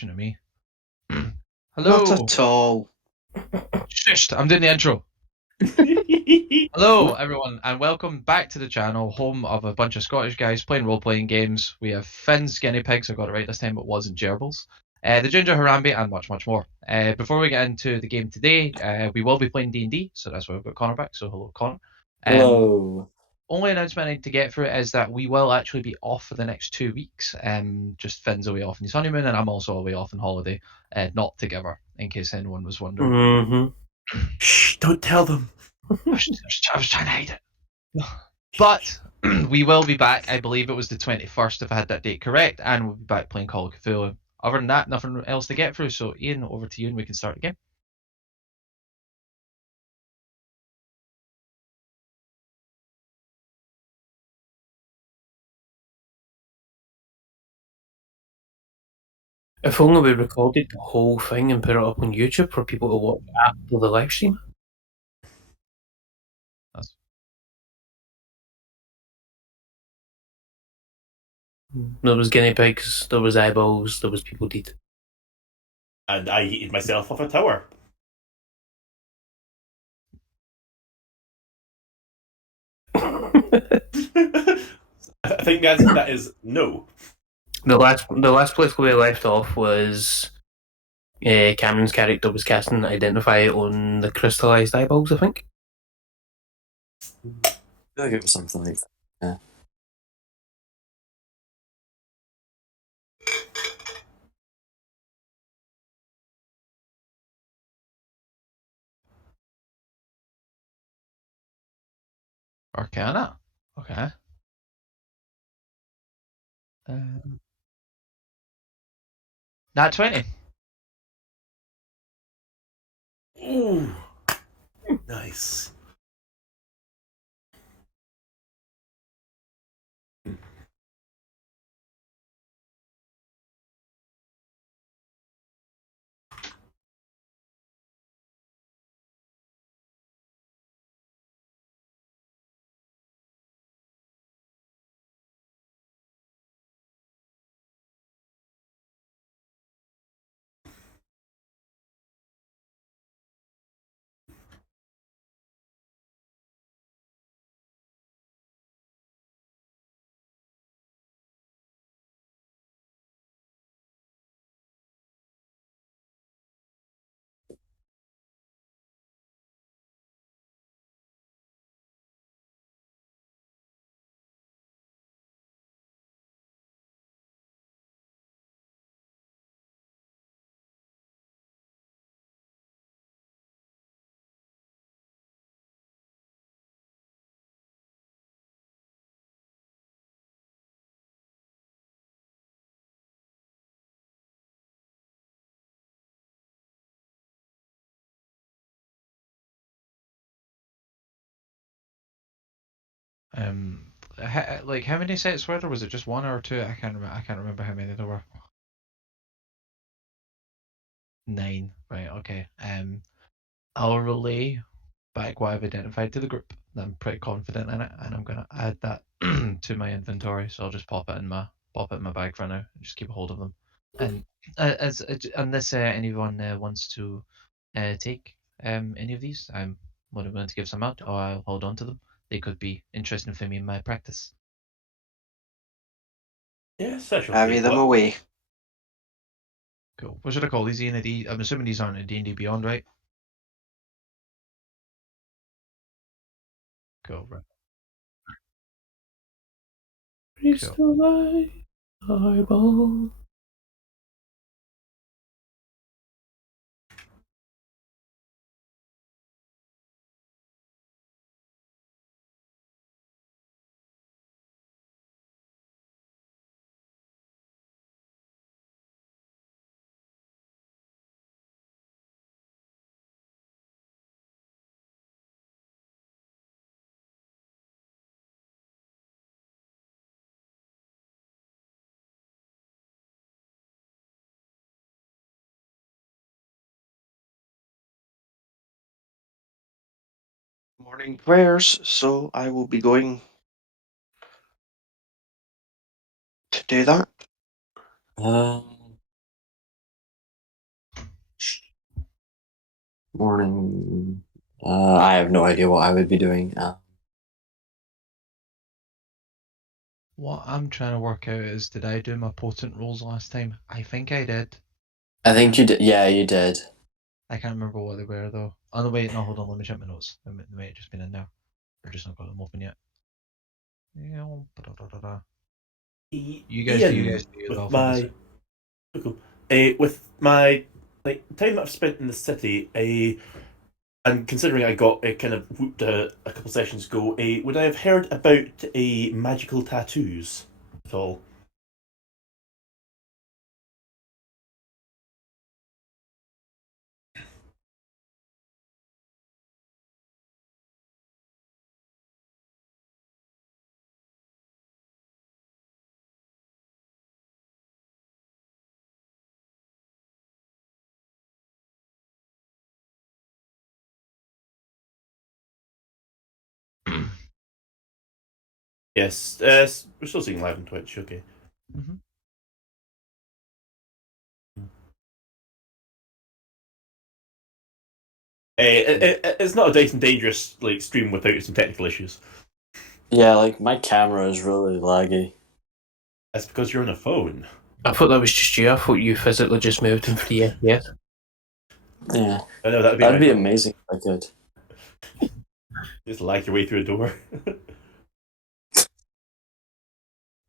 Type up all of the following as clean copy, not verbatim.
pushing at me. Not Hello. at all. Shush, I'm doing the intro. Hello, everyone, and welcome back to the channel, home of a bunch of Scottish guys playing role-playing games. We have Finn's Guinea Pigs, I got it right this time, it wasn't Gerbils, the Ginger Harambe, and much, much more. Before we get into the game today, we will be playing D&D, so that's why we've got Connor back, so hello, Connor. Hello. Only announcement I need to get through is that we will actually be off for the next 2 weeks. Just Finn's away off in his honeymoon, and I'm also away off on holiday, not together, in case anyone was wondering. Mm-hmm. Shh, don't tell them. I was trying to hide it. But we will be back. I believe it was the 21st, if I had that date correct, and we'll be back playing Call of Cthulhu. Other than that, nothing else to get through. So, Ian, over to you, and we can start again. If only we recorded the whole thing and put it up on YouTube for people to watch after the live stream. That's... There was guinea pigs, there was eyeballs, there was people dead. And I heated myself off a tower. I think the answer to that is no. The last place we left off was Cameron's character was casting Identify on the crystallized eyeballs, I think. I feel like it was something like that. Yeah. Arcana. Okay. Nat 20. Ooh. Nice. Like, how many sets were there? Was it just one or two? I can't remember how many there were. 9. Right. Okay. I'll relay back what I've identified to the group. I'm pretty confident in it, and I'm gonna add that to my inventory. So I'll just pop it in my bag for now, and just keep a hold of them. And unless anyone wants to take any of these, I'm more than willing to give some out, or I'll hold on to them. They could be interesting for me in my practice. Yes, I shall Carry take them one. away. Cool. What should I call these? I'm assuming these aren't in D&D Beyond, right? Cool. Right. Crystallized eyeball. Morning prayers, so I will be going to do that. Um, Morning. I have no idea what I would be doing. What I'm trying to work out is, did I do my potent rolls last time? I think I did. I think you did. Yeah, you did. I can't remember what they were though. Oh no, wait, no, hold on. Let me check my notes. They may have just been in there. I've just not got them open yet. Yeah, ba-da-da-da-da. You guys do Ian, the with alphabet. my with my time that I've spent in the city, and considering I got kind of whooped a couple sessions ago, would I have heard about magical tattoos at all? Yes, we're still seeing live on Twitch. Okay. Mm-hmm. It's not a Dice and Dangerous stream without some technical issues. Yeah, like my camera is really laggy. That's because you're on a phone. I thought that was just you. I thought you physically just moved in 3 FPS. Yeah, I know that'd be that'd be right. amazing if I could. Just lag your way through a door.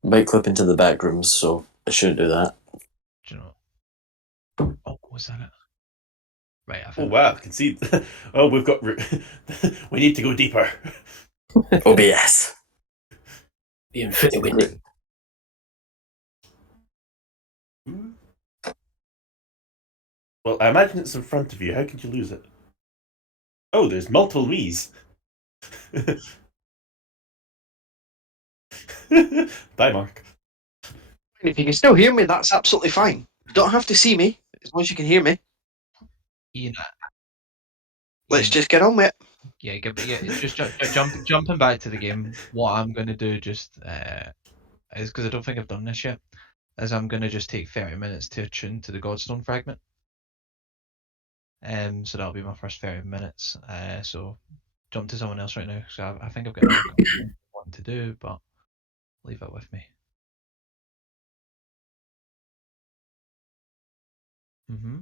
Might clip into the back rooms, so I shouldn't do that. Do you know? Oh, was that it? Right, I Oh found wow, I can see. Oh, we've got. We need to go deeper. OBS. The Infinity Wind. Well, I imagine it's in front of you. How could you lose it? Oh, there's multiple me's. Bye, Mark. If you can still hear me, that's absolutely fine. You don't have to see me, as long as you can hear me. Ian. Let's Ian, just get on with it. yeah, just jumping back to the game. What I'm going to do just is, because I don't think I've done this yet, is I'm going to just take 30 minutes to attune to the Godstone fragment. So that'll be my first 30 minutes. So jump to someone else right now. So I think I've got another one to do, but leave it with me. Mm-hmm.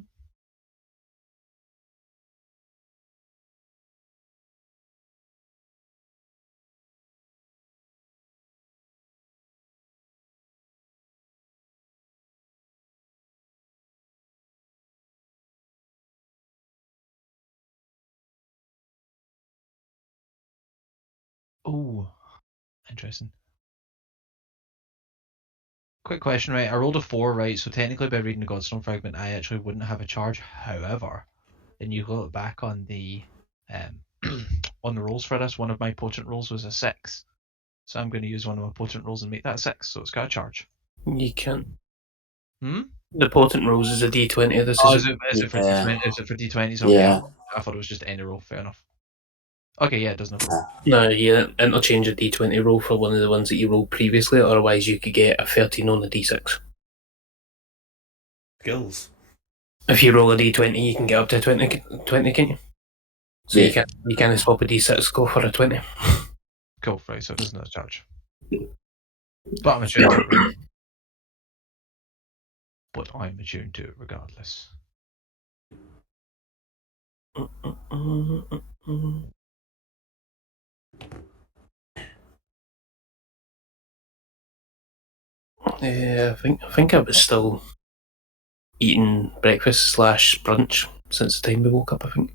Oh, interesting. Quick question, right? I rolled a 4, right? So technically, by reading the Godstone fragment, I actually wouldn't have a charge. However, then you look back on the on the rolls for this. One of my potent rolls was a 6, so I'm going to use one of my potent rolls and make that 6. So it's got a charge. You can't. Hmm. The potent rolls is a D20. This Oh, is is it for Yeah. D20? Is it for D20s? Okay. Yeah. I thought it was just any roll. Fair enough. Okay, yeah, it doesn't have a roll. no. You interchange a D20 roll for one of the ones that you rolled previously. Otherwise, you could get a 13 on the D6. Skills. If you roll a D20, you can get up to 20, can't you? So Yeah. you can't swap a D6, go for a 20. Cool, right? So it doesn't have a charge. But I'm attuned to it. But I'm attuned to it regardless. Yeah, I think I was still eating breakfast / brunch since the time we woke up. I think.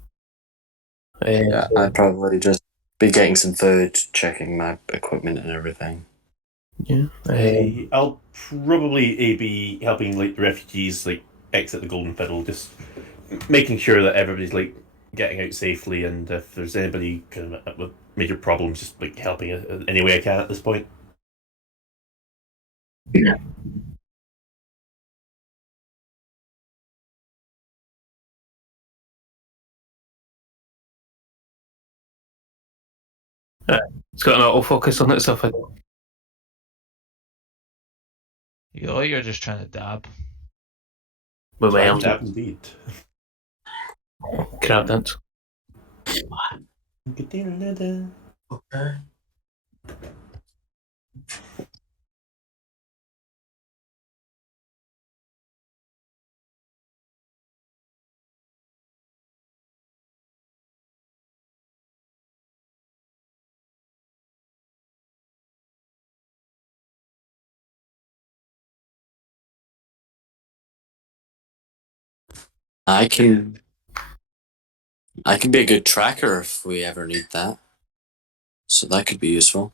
Yeah, I'd probably just be getting some food, checking my equipment and everything. Yeah. I'll probably be helping the refugees exit the Golden Fiddle, just making sure that everybody's getting out safely, and if there's anybody kind of with major problems, just helping any way I can at this point. Yeah. It's got an autofocus on itself. You're just trying to dab. With my So arms. I'm indeed. crab dance. Okay. I can be a good tracker if we ever need that. So that could be useful.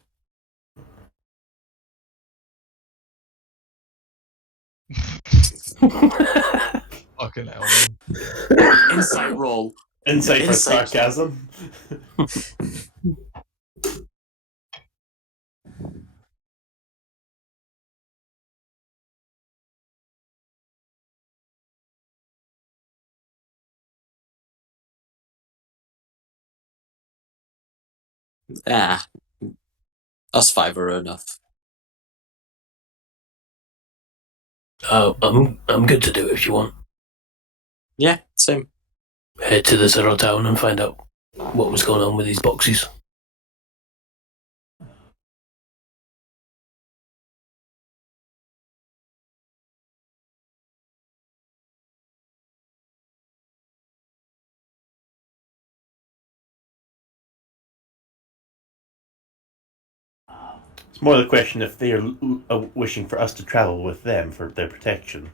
Fucking hell, man. Insight roll. Insight for Insight. sarcasm. Ah. Us 5 are enough. I'm good to do it if you want. Yeah, same. Head to the Zero Town and find out what was going on with these boxes. It's more the question if they are wishing for us to travel with them for their protection.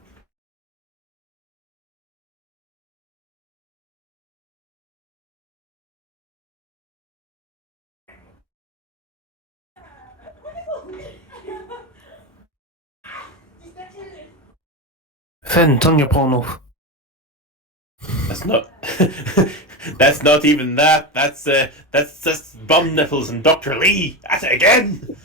Finn, turn your porn off. That's not. That's not even that. That's bum nipples and Dr. Lee at it again.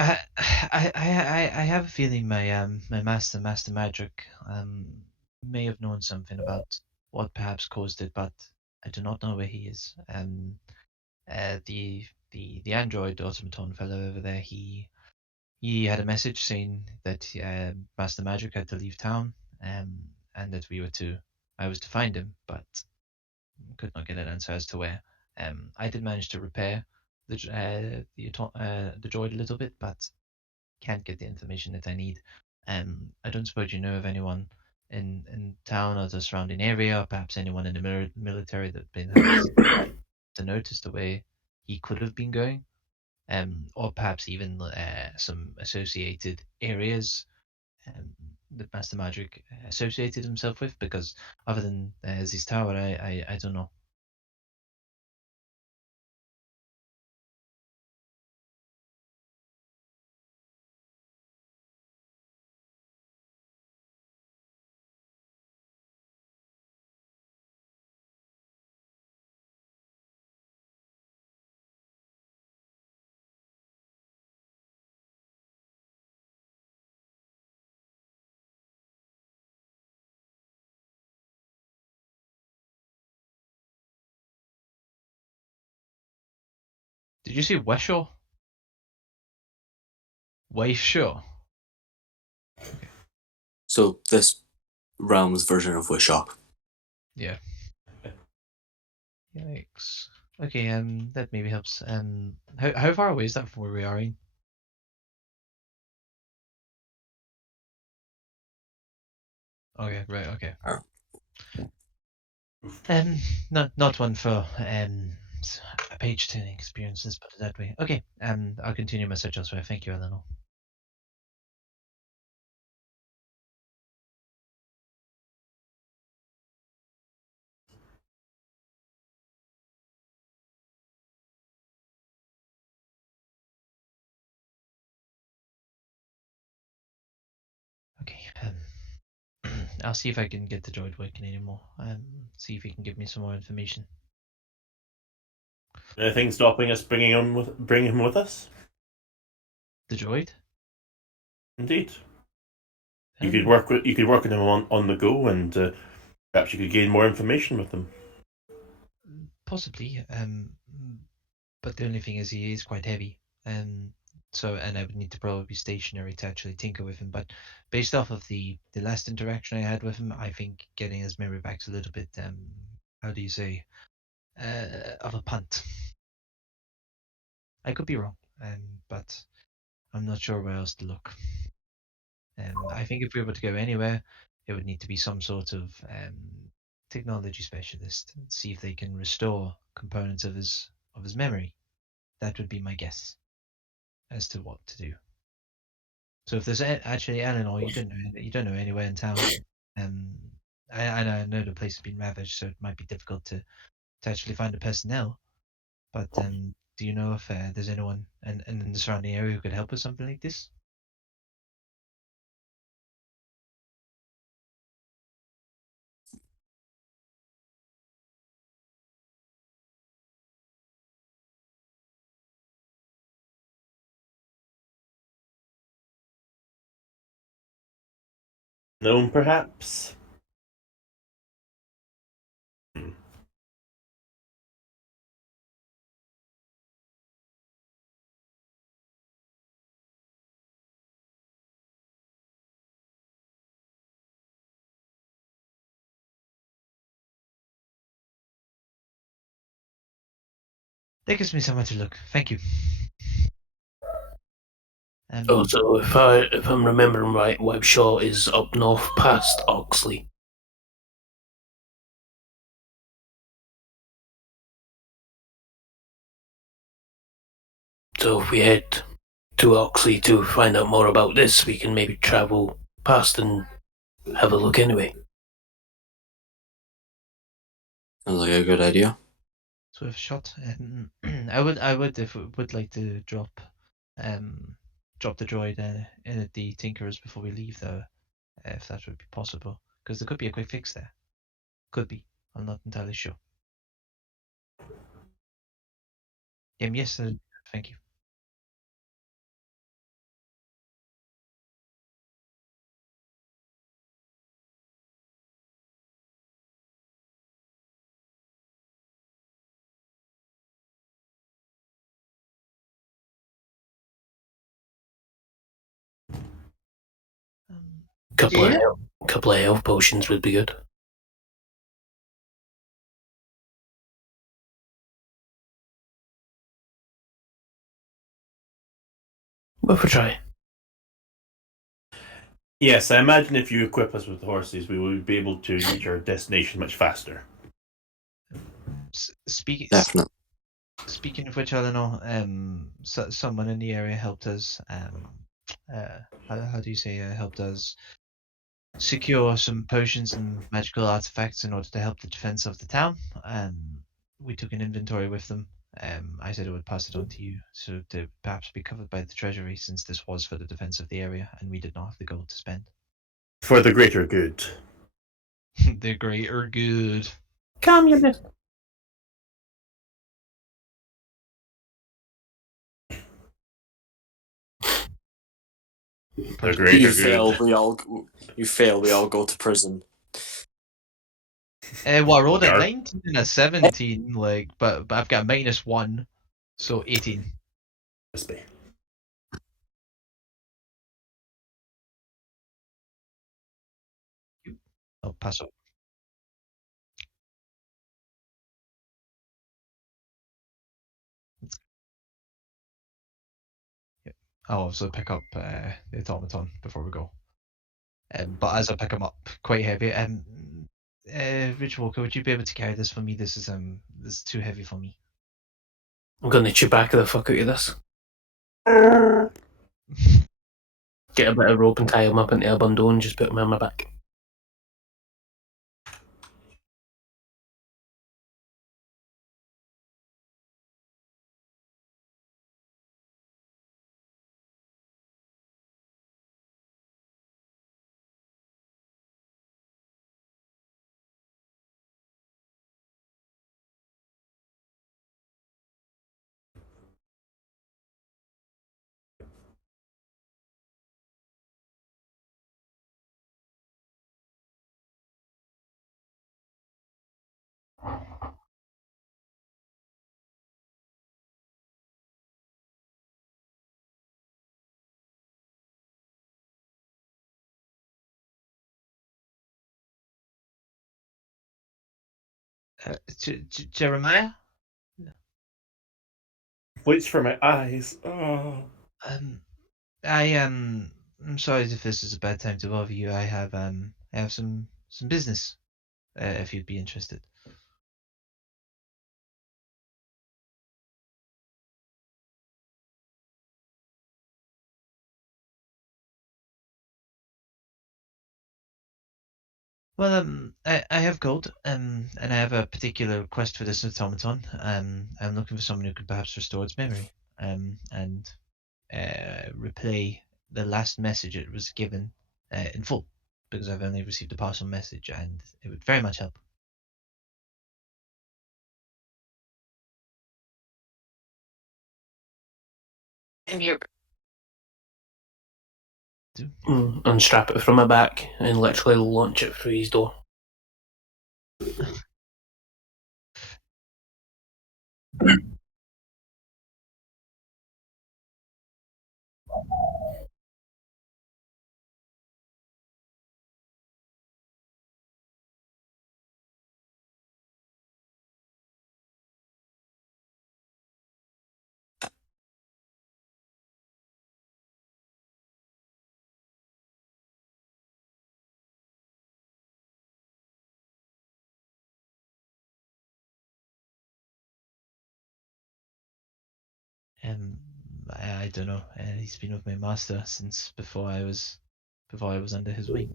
I have a feeling my master Magic may have known something about what perhaps caused it, but I do not know where he is. The android automaton fellow over there, he had a message saying that Master Magic had to leave town, and that I was to find him, but could not get an answer as to where. I did manage to repair the droid a little bit, but can't get the information that I need. I don't suppose you know of anyone in town or the surrounding area, or perhaps anyone in the military that been to notice the way he could have been going, or perhaps even some associated areas that Master Magic associated himself with, because other than this tower, I don't know. Did you say Wishaw? Wishaw? So this realm's version of Wishaw. Yeah. Yikes. Okay, that maybe helps. How far away is that from where we are in? Okay, right, okay. Not one for a page turning experience, let's put it that way. Okay, I'll continue my search elsewhere. Thank you, Eleanor. Okay, I'll see if I can get the droid working anymore. See if he can give me some more information. Anything stopping us bringing him with us? The droid? Indeed. You could work with them on the go, and perhaps you could gain more information with them. Possibly. But the only thing is he is quite heavy. And I would need to probably be stationary to actually tinker with him. But based off of the last interaction I had with him, I think getting his memory back's a little bit how do you say of a punt. I could be wrong, but I'm not sure where else to look. I think if we were to go anywhere, it would need to be some sort of technology specialist and see if they can restore components of his memory. That would be my guess as to what to do. So if there's actually Eleanor, you don't know anywhere in town. I know the place has been ravaged, so it might be difficult to actually find the personnel. But do you know if there's anyone in the surrounding area who could help with something like this? Known, perhaps. That gives me somewhere to look. Thank you. So if I'm remembering right, Webshaw is up north past Oxley. So if we head to Oxley to find out more about this, we can maybe travel past and have a look anyway. Sounds like a good idea. So with a shot, I would like to drop the droid in at the Tinkerers before we leave, though, if that would be possible, because there could be a quick fix there. Could be. I'm not entirely sure. Yes, thank you. Um, Couple of health potions would be good. Worth a try. Yes, I imagine if you equip us with horses, we will be able to reach our destination much faster. speaking Definitely. Speaking of which, Eleanor, someone in the area helped us. How do you say helped us secure some potions and magical artifacts in order to help the defense of the town. We took an inventory with them. I said I would pass it on to you, so to perhaps be covered by the treasury, since this was for the defense of the area, and we did not have the gold to spend. For the greater good. The greater good. Communist. The greater You good. fail, we all go to prison. Well, I rolled a Gar- 19 and a 17, but I've got -1, so 18. Must be. I'll pass up. I'll also pick up the automaton before we go. But as I pick him up, quite heavy. Rich Walker, would you be able to carry this for me? This is too heavy for me. I'm gonna Chewbacca the fuck out of this. Get a bit of rope and tie him up into a bundle and just put him on my back. Jeremiah? Waits for my eyes. Oh. Um, I'm sorry if this is a bad time to bother you. I have some business. If you'd be interested. Well, I have gold, and I have a particular request for this automaton. I'm looking for someone who could perhaps restore its memory, and replay the last message it was given in full, because I've only received a partial message, and it would very much help. Unstrap it from my back and literally launch it through his door. Um, I don't know. He's been with my master since before I was under his wing.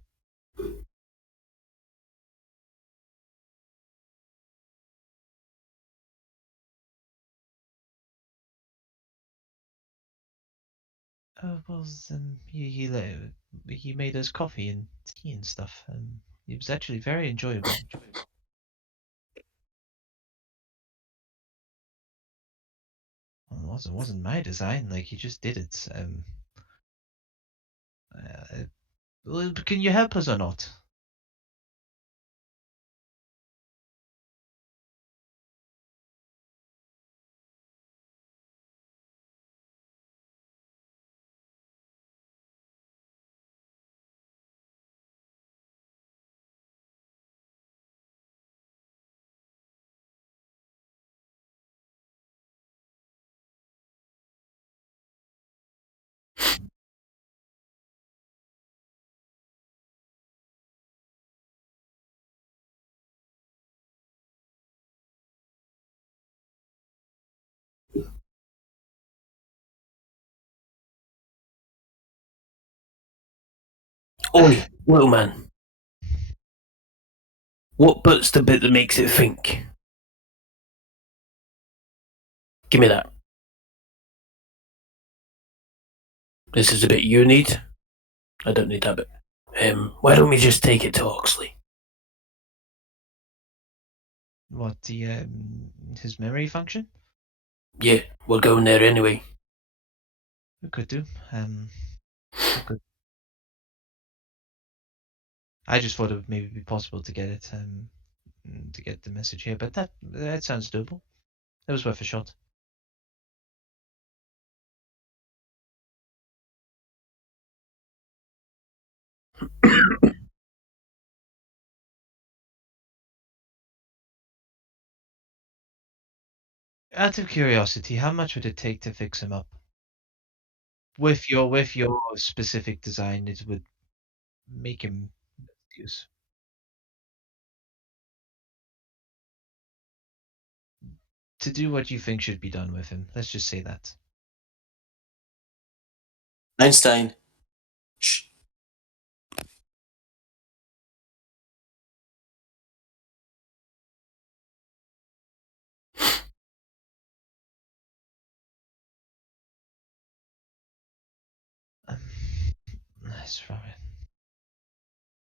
Well, he made us coffee and tea and stuff. It was actually very enjoyable. Well, it wasn't my design. Like he just did it. Well, can you help us or not? Oi, little man. What bit's the bit that makes it think? Give me that. This is the bit you need. I don't need that bit. Why don't we just take it to Oxley? What his memory function? Yeah, we're going there anyway. We could do. We could. I just thought it would maybe be possible to get it to get the message here, but that sounds doable. It was worth a shot. Out of curiosity, how much would it take to fix him up? With your specific design, it would make him use. To do what you think should be done with him. Let's just say that. Einstein. Shh. Um, that's right.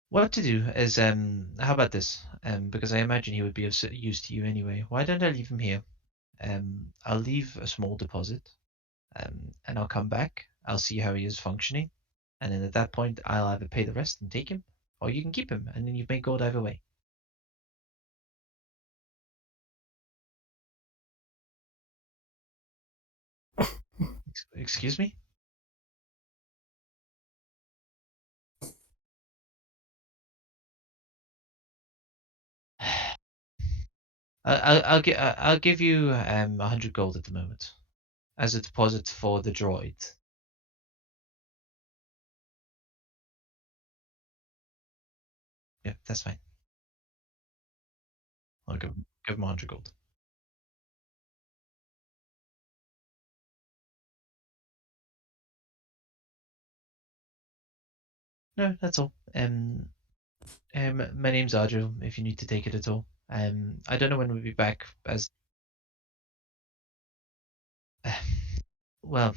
What to do is how about this? Because I imagine he would be of use to you anyway. Why don't I leave him here? I'll leave a small deposit, and I'll come back. I'll see how he is functioning, and then at that point, I'll either pay the rest and take him, or you can keep him, and then you've made gold either way. Excuse me? I'll give you 100 gold at the moment as a deposit for the droid. Yeah, that's fine. I'll give him 100 gold. No, that's all. My name's Adriel, if you need to take it at all. I don't know when we'll be back as well,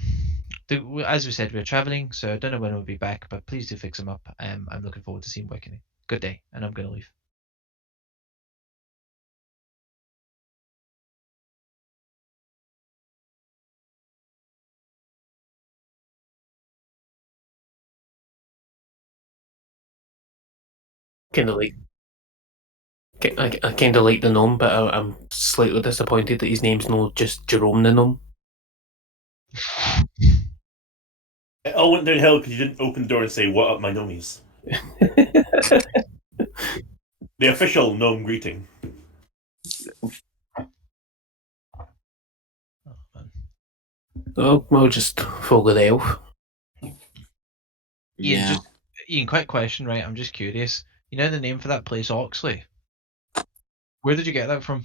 as we said, we're traveling, so I don't know when we'll be back, but please do fix them up. I'm looking forward to seeing Wickenny. Good day, and I'm gonna leave. Kind of like. I kind of like the gnome, but I'm slightly disappointed that his name's not just Jerome the gnome. It all went downhill because you didn't open the door and say, "What up, my gnomies?" The official gnome greeting. Oh, man. Oh, we'll just follow the elf. Yeah. Ian, quick question, right? I'm just curious. You know the name for that place, Oxley? Where did you get that from?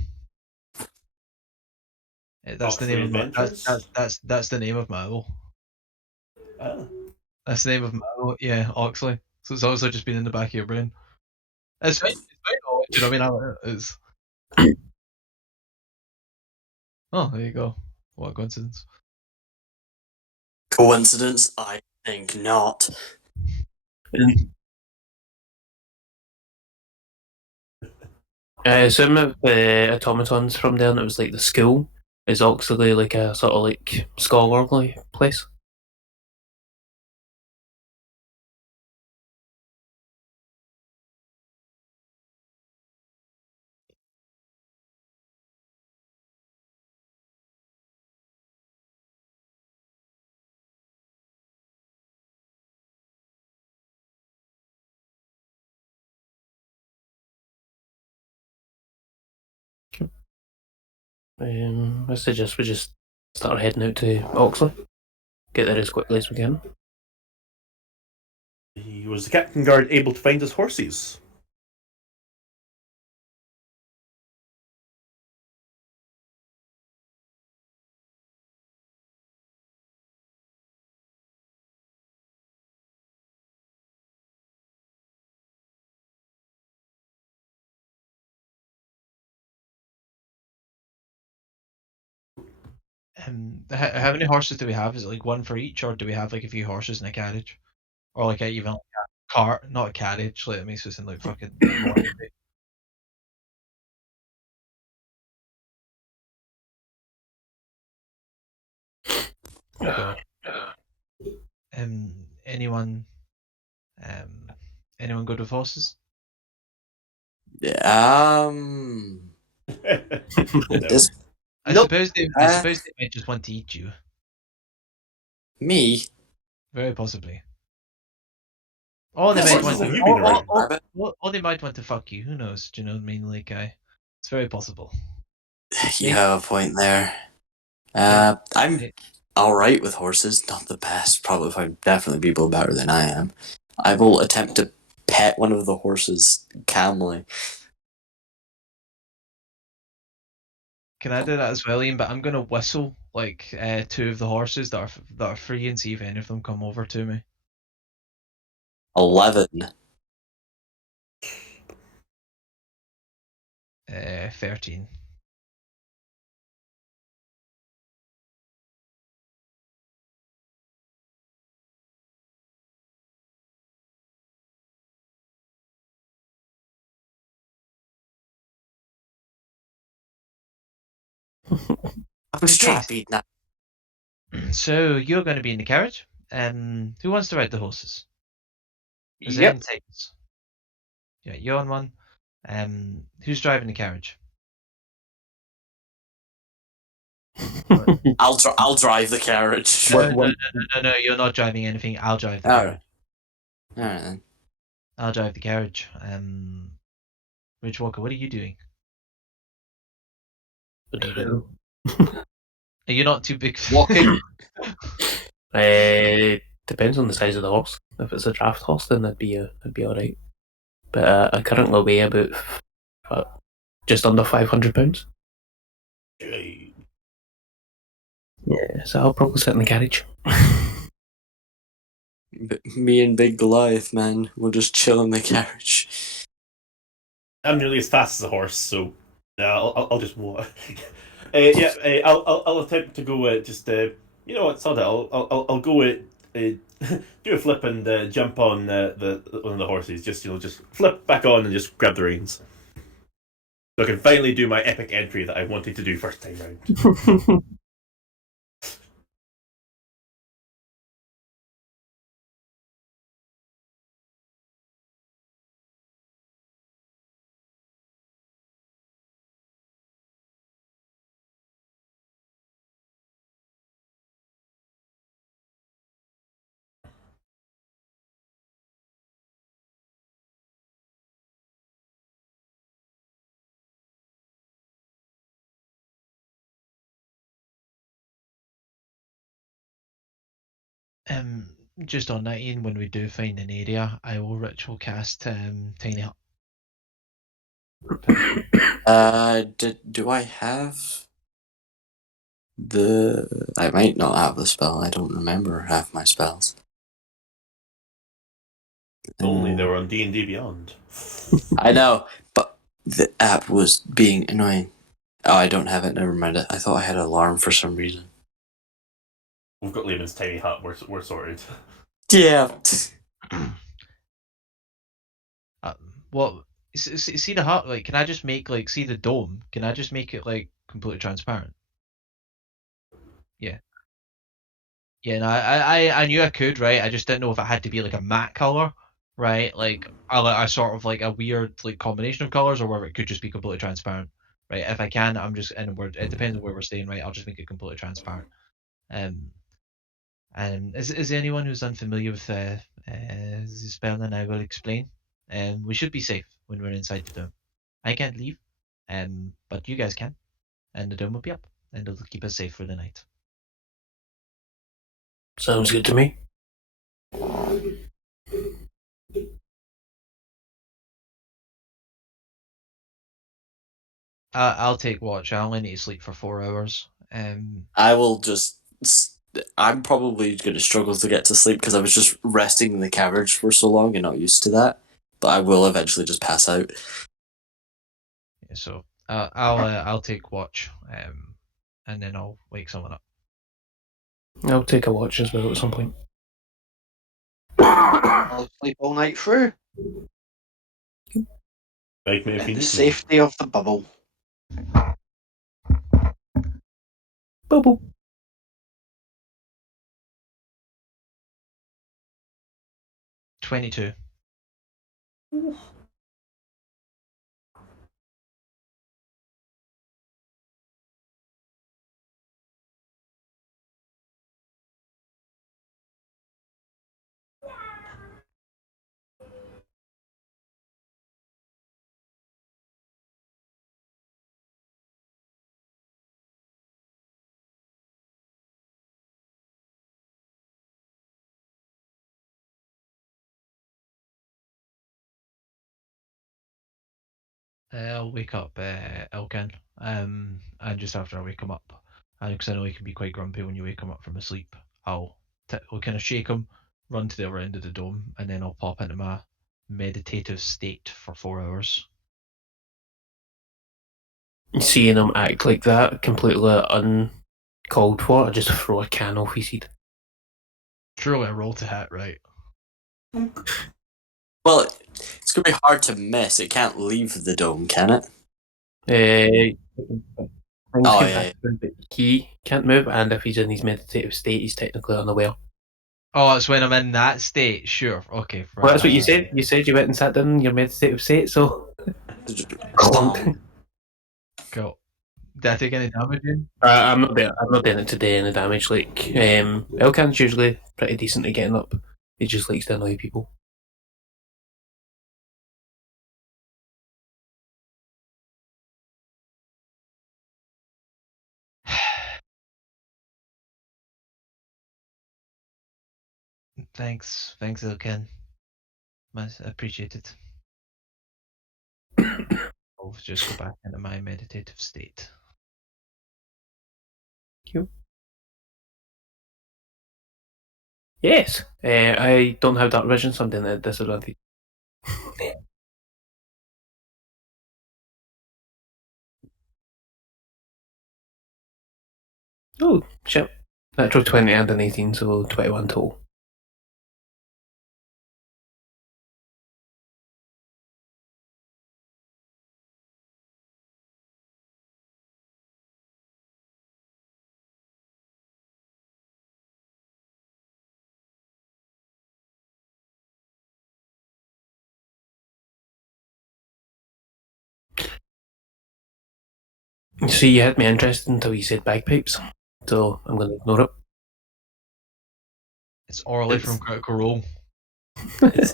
That's the Oxley name of my Adventures? that's the name of my owl. Ah. That's the name of my owl. Yeah, Oxley. So it's obviously just been in the back of your brain. It's fine. It's fine. Oh, do you know what I mean? It's oh, there you go. What a coincidence. Coincidence? I think not. I assume if the automatons from there, and it was like the school, is Oxley like a sort of like scholarly place? I suggest we just start heading out to Oxley. Get there as quickly as we can. Was the captain guard able to find his horses? How many horses do we have? Is it like one for each, or do we have like a few horses in a carriage, or like even like a cart, not a carriage? Like it makes it sound like fucking. Cool. Anyone, um, anyone good with horses? Um, No. this I Nope. suppose I suppose they might just want to eat you. me. Very possibly. Or they might Horses want have to. you been around? Or they might want to fuck you. Who knows? Do you know what I mean? Like, it's very possible. You have a point there. I'm alright with horses. Not the best. Probably find definitely people better than I am. I will attempt to pet one of the horses calmly. Can I do that as well, Ian? But I'm gonna whistle like two of the horses that are free and see if any of them come over to me. 11. 13. I was Okay. trap eating that. So you're going to be in the carriage. Who wants to ride the horses? Is there Yep. any takers? Yeah, you're on one. Who's driving the carriage? I'll drive the carriage. No, you're not driving anything. I'll drive the carriage. Alright then. I'll drive the carriage. Rich Walker, what are you doing? I don't know. Are you not too big? Walking. Depends on the size of the horse. If it's a draft horse, then I'd be alright. But I currently weigh about just under £500. Hey, Yeah, so I'll probably sit in the carriage. Me and Big Goliath, man, we'll just chill in the carriage. I'm nearly as fast as a horse, so I'll just walk. Yeah, I'll attempt to go. You know what, sod it. I'll go do a flip and jump on the one of the horses. Just flip back on and just grab the reins. So I can finally do my epic entry that I wanted to do first time round. Just on that, Ian, when we do find an area, I will ritual cast Tiny Hut. Do I have I might not have the spell. I don't remember half my spells. Only they were on D&D Beyond. I know, but the app was being annoying. Oh, I don't have it. Never mind it. I thought I had an alarm for some reason. We've got Layman's tiny hut. We're sorted. Yeah. What? See the hut? Like, can I just make see the dome? Can I just make it completely transparent? Yeah. Yeah, no, I knew I could, right? I just didn't know if it had to be a matte color, right? I sort of a weird combination of colors, or whether it could just be completely transparent, right? If I can, I'm just it depends on where we're staying, right? I'll just make it completely transparent. And is there anyone who's unfamiliar with the spell? Then I will explain. We should be safe when we're inside the dome. I can't leave, but you guys can, and the dome will be up, and it'll keep us safe for the night. Sounds good to me. I'll take watch. I only need to sleep for 4 hours. I will just. I'm probably going to struggle to get to sleep because I was just resting in the carriage for so long and not used to that. But I will eventually just pass out. So I'll take watch, and then I'll wake someone up. I'll take a watch as well at some point. I'll sleep all night through. Make me if In you the need me. safety of the bubble. Bubble. $22. I'll wake up Elkan, and just after I wake him up, because I know he can be quite grumpy when you wake him up from his sleep, we'll kind of shake him, run to the other end of the dome, and then I'll pop into my meditative state for 4 hours. Seeing him act like that, completely uncalled for, I just throw a can off his head. Surely a roll to hit, right? Well, it's going to be hard to miss. It can't leave the dome, can it? Oh, yeah. But he can't move, and if he's in his meditative state, he's technically unaware. Oh, it's when I'm in that state. Sure. Okay. Right. Well, that's what you said. You said you went and sat down in your meditative state, so. Cool. Did I take any damage in? I'm not doing it today any damage. Elkan's usually pretty decent at getting up. He just likes to annoy people. Thanks, Ilken. Much appreciated. I'll just go back into my meditative state. Yes. I don't have dark vision, so I'm doing it at disadvantage. Oh, shit. Natural 20 and an 18, so 21 total. You see, you had me interested until you said bagpipes, so I'm going to ignore it. It's Orly It's- from Critical Role. It's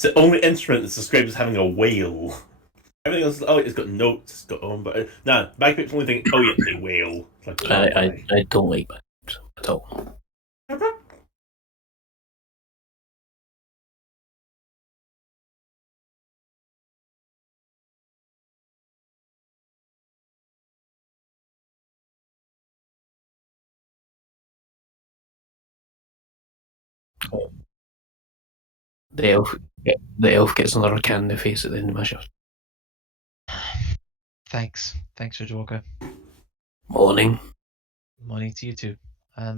the only instrument that's described as having a whale. Everything else, it's got notes, it's got but nah, bagpipes only thing. Oh yeah, they wail. It's like, I don't like bagpipes at all. The elf gets another can in the face at the end of my shift. Thanks, Rajoka. Morning. Money to you too. I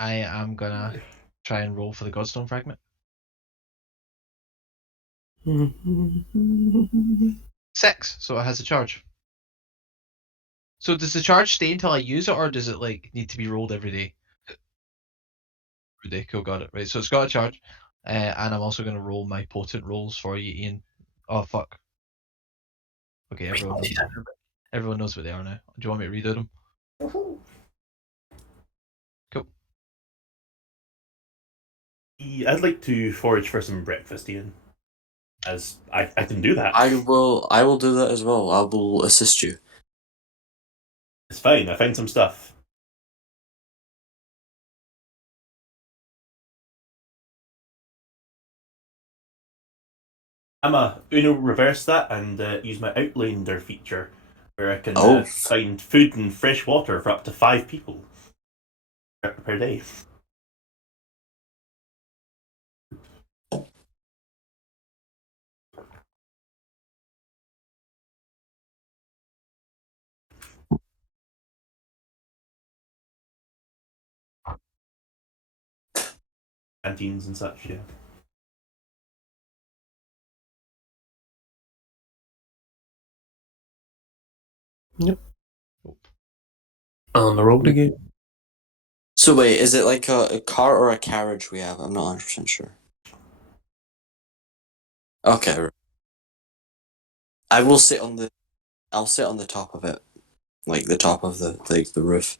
am gonna try and roll for the Godstone fragment. 6, so it has a charge. So does the charge stay until I use it, or does it like need to be rolled every day? Every day, cool, got it. Right, so it's got a charge, and I'm also gonna roll my potent rolls for you, Ian. Oh fuck. Okay, everyone knows what they are now. Do you want me to redo them? Cool. I'd like to forage for some breakfast, Ian. As I can do that. I will do that as well. I will assist you. It's fine. I found some stuff. I'm a Uno reverse that and use my Outlander feature, where I can find food and fresh water for up to 5 people per day. Canteens and such, yeah. Yep. On the road again. So wait, is it like a car or a carriage we have? I'm not 100% sure. Okay. I'll sit on the top of it. Like the top of the roof.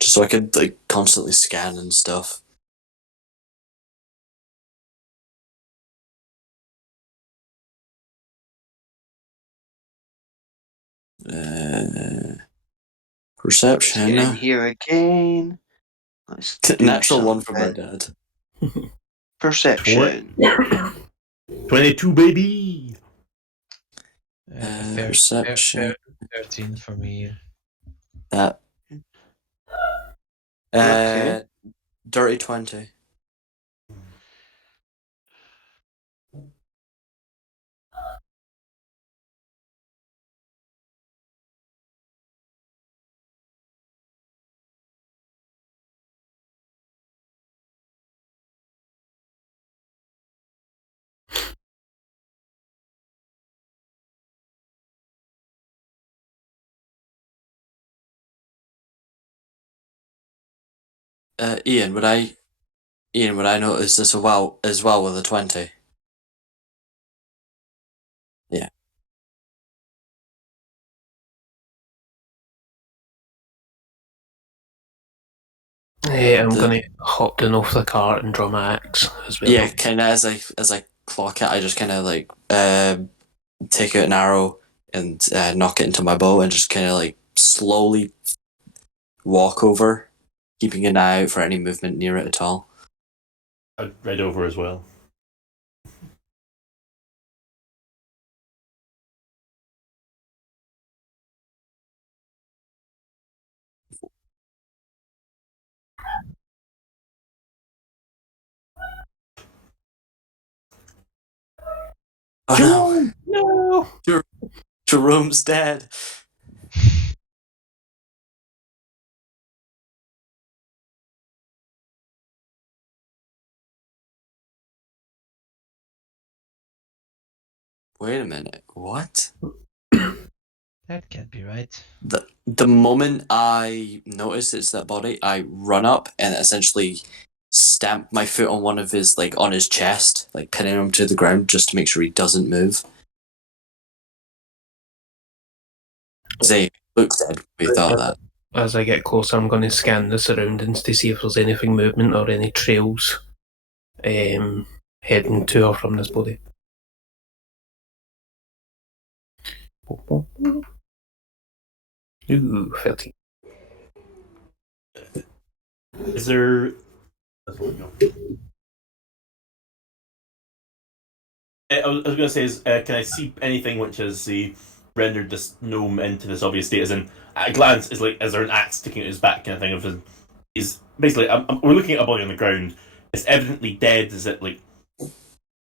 Just so I could like constantly scan and stuff. Perception. Get in here again. Let's do Natural one some from my dad. Perception. 22, baby! Perception. 13 for me. That. Okay. Dirty 20. Ian, would I notice this as well with a 20? Yeah. I'm going to hop down off the cart and draw my axe as well. Yeah, kind of as I clock it, I just kind of like take out an arrow and knock it into my bow and just kind of like slowly walk over, keeping an eye out for any movement near it at all. I read over as well. Oh No! no, Jerome's dead. Wait a minute, what? That can't be right. The moment I notice it's that body, I run up and essentially stamp my foot on one of his, like, on his chest, like pinning him to the ground just to make sure he doesn't move. They look dead. We thought that. As I get closer, I'm going to scan the surroundings to see if there's anything movement or any trails heading to or from this body. Ooh, 13. Is there? I was going to say, can I see anything which has rendered this gnome into this obvious state? As in, at a glance, is there an axe sticking out his back, kind of thing? Is basically, we're looking at a body on the ground. It's evidently dead. Is it like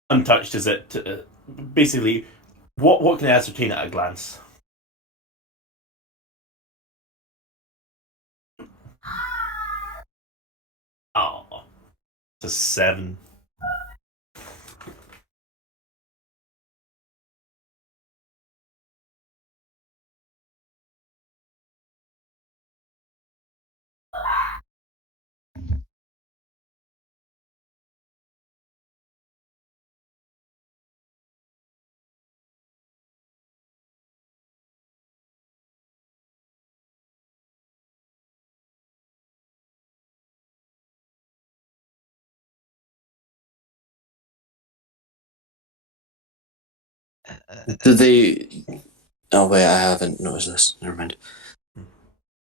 untouched? Is it basically what can I ascertain at a glance? Oh, it's a 7. Did they? Oh wait, I haven't noticed this. Never mind.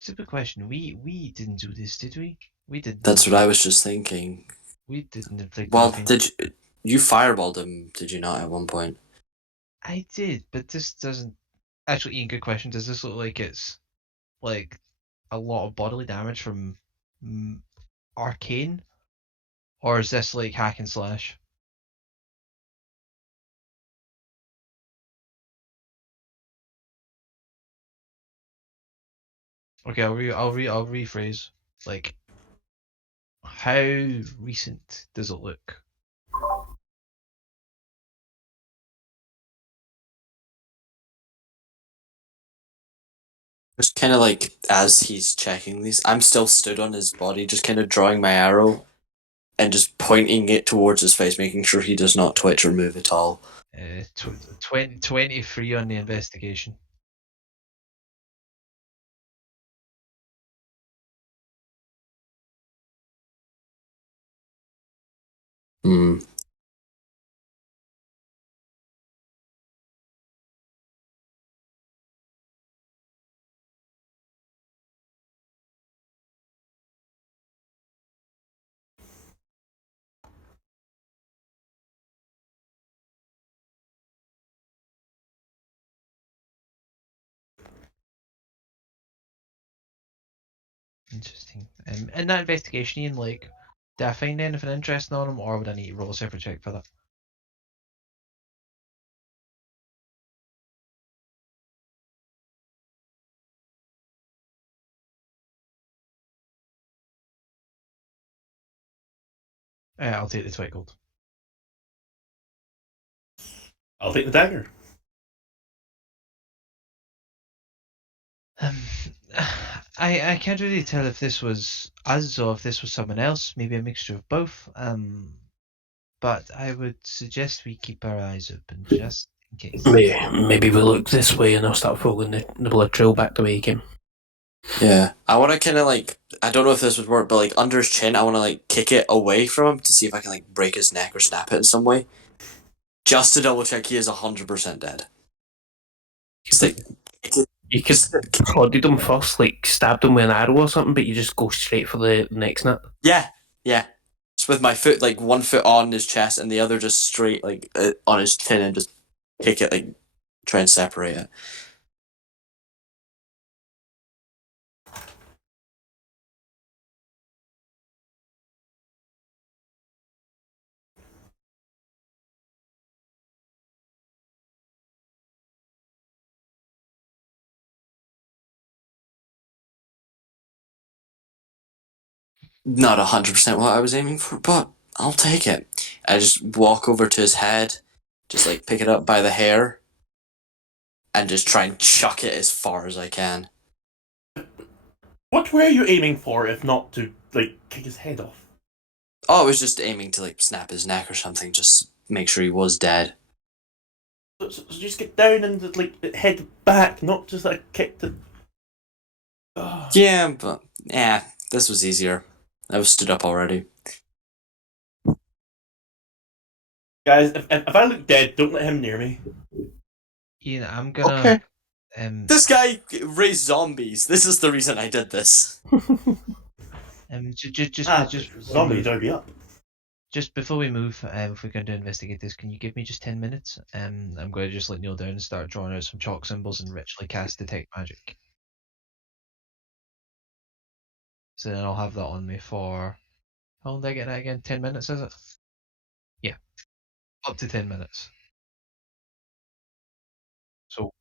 Stupid question. We didn't do this, did we? We did. That's what I was just thinking. We didn't inflict. Well, anything. did you fireballed him? Did you not at one point? I did, but this doesn't. Actually, Ian, good question. Does this look like it's like a lot of bodily damage from arcane, or is this like hack and slash? Okay, I'll rephrase. Like, how recent does it look? Just kind of like as he's checking these, I'm still stood on his body, just kind of drawing my arrow and just pointing it towards his face, making sure he does not twitch or move at all. 23 on the investigation. Hmm. Interesting. In that investigation, Ian, like, did I find anything interesting on him, or would I need to roll a separate check for that? I'll take the 20 gold. I'll take the dagger. I can't really tell if this was us or if this was someone else. Maybe a mixture of both. But I would suggest we keep our eyes open just in case. Maybe we look this way and I'll start following the blood trail back the way he came. Yeah, I want to kind of like, I don't know if this would work, but like under his chin, I want to like kick it away from him to see if I can like break his neck or snap it in some way, just to double check he is 100% dead. It's like, You could prodded him first, like stabbed him with an arrow or something, but you just go straight for the neck snap. yeah, just with my foot, like one foot on his chest and the other just straight, like on his chin, and just kick it, like try and separate it. Not 100% what I was aiming for, but I'll take it. I just walk over to his head, just like pick it up by the hair, and just try and chuck it as far as I can. What were you aiming for, if not to like kick his head off? Oh, I was just aiming to like snap his neck or something, just make sure he was dead. So just get down and like head back, not just like kick the. Ugh. Yeah, but yeah, this was easier. I was stood up already. Guys, if I look dead, don't let him near me. Ian, I'm gonna. Okay. This guy raised zombies. This is the reason I did this. Just zombie, don't be up. Just before we move, if we're going to investigate this, can you give me just 10 minutes? I'm going to just like kneel down and start drawing out some chalk symbols and ritually cast detect magic. So then I'll have that on me for. How long did I get that again? 10 minutes, is it? Yeah. Up to 10 minutes. So.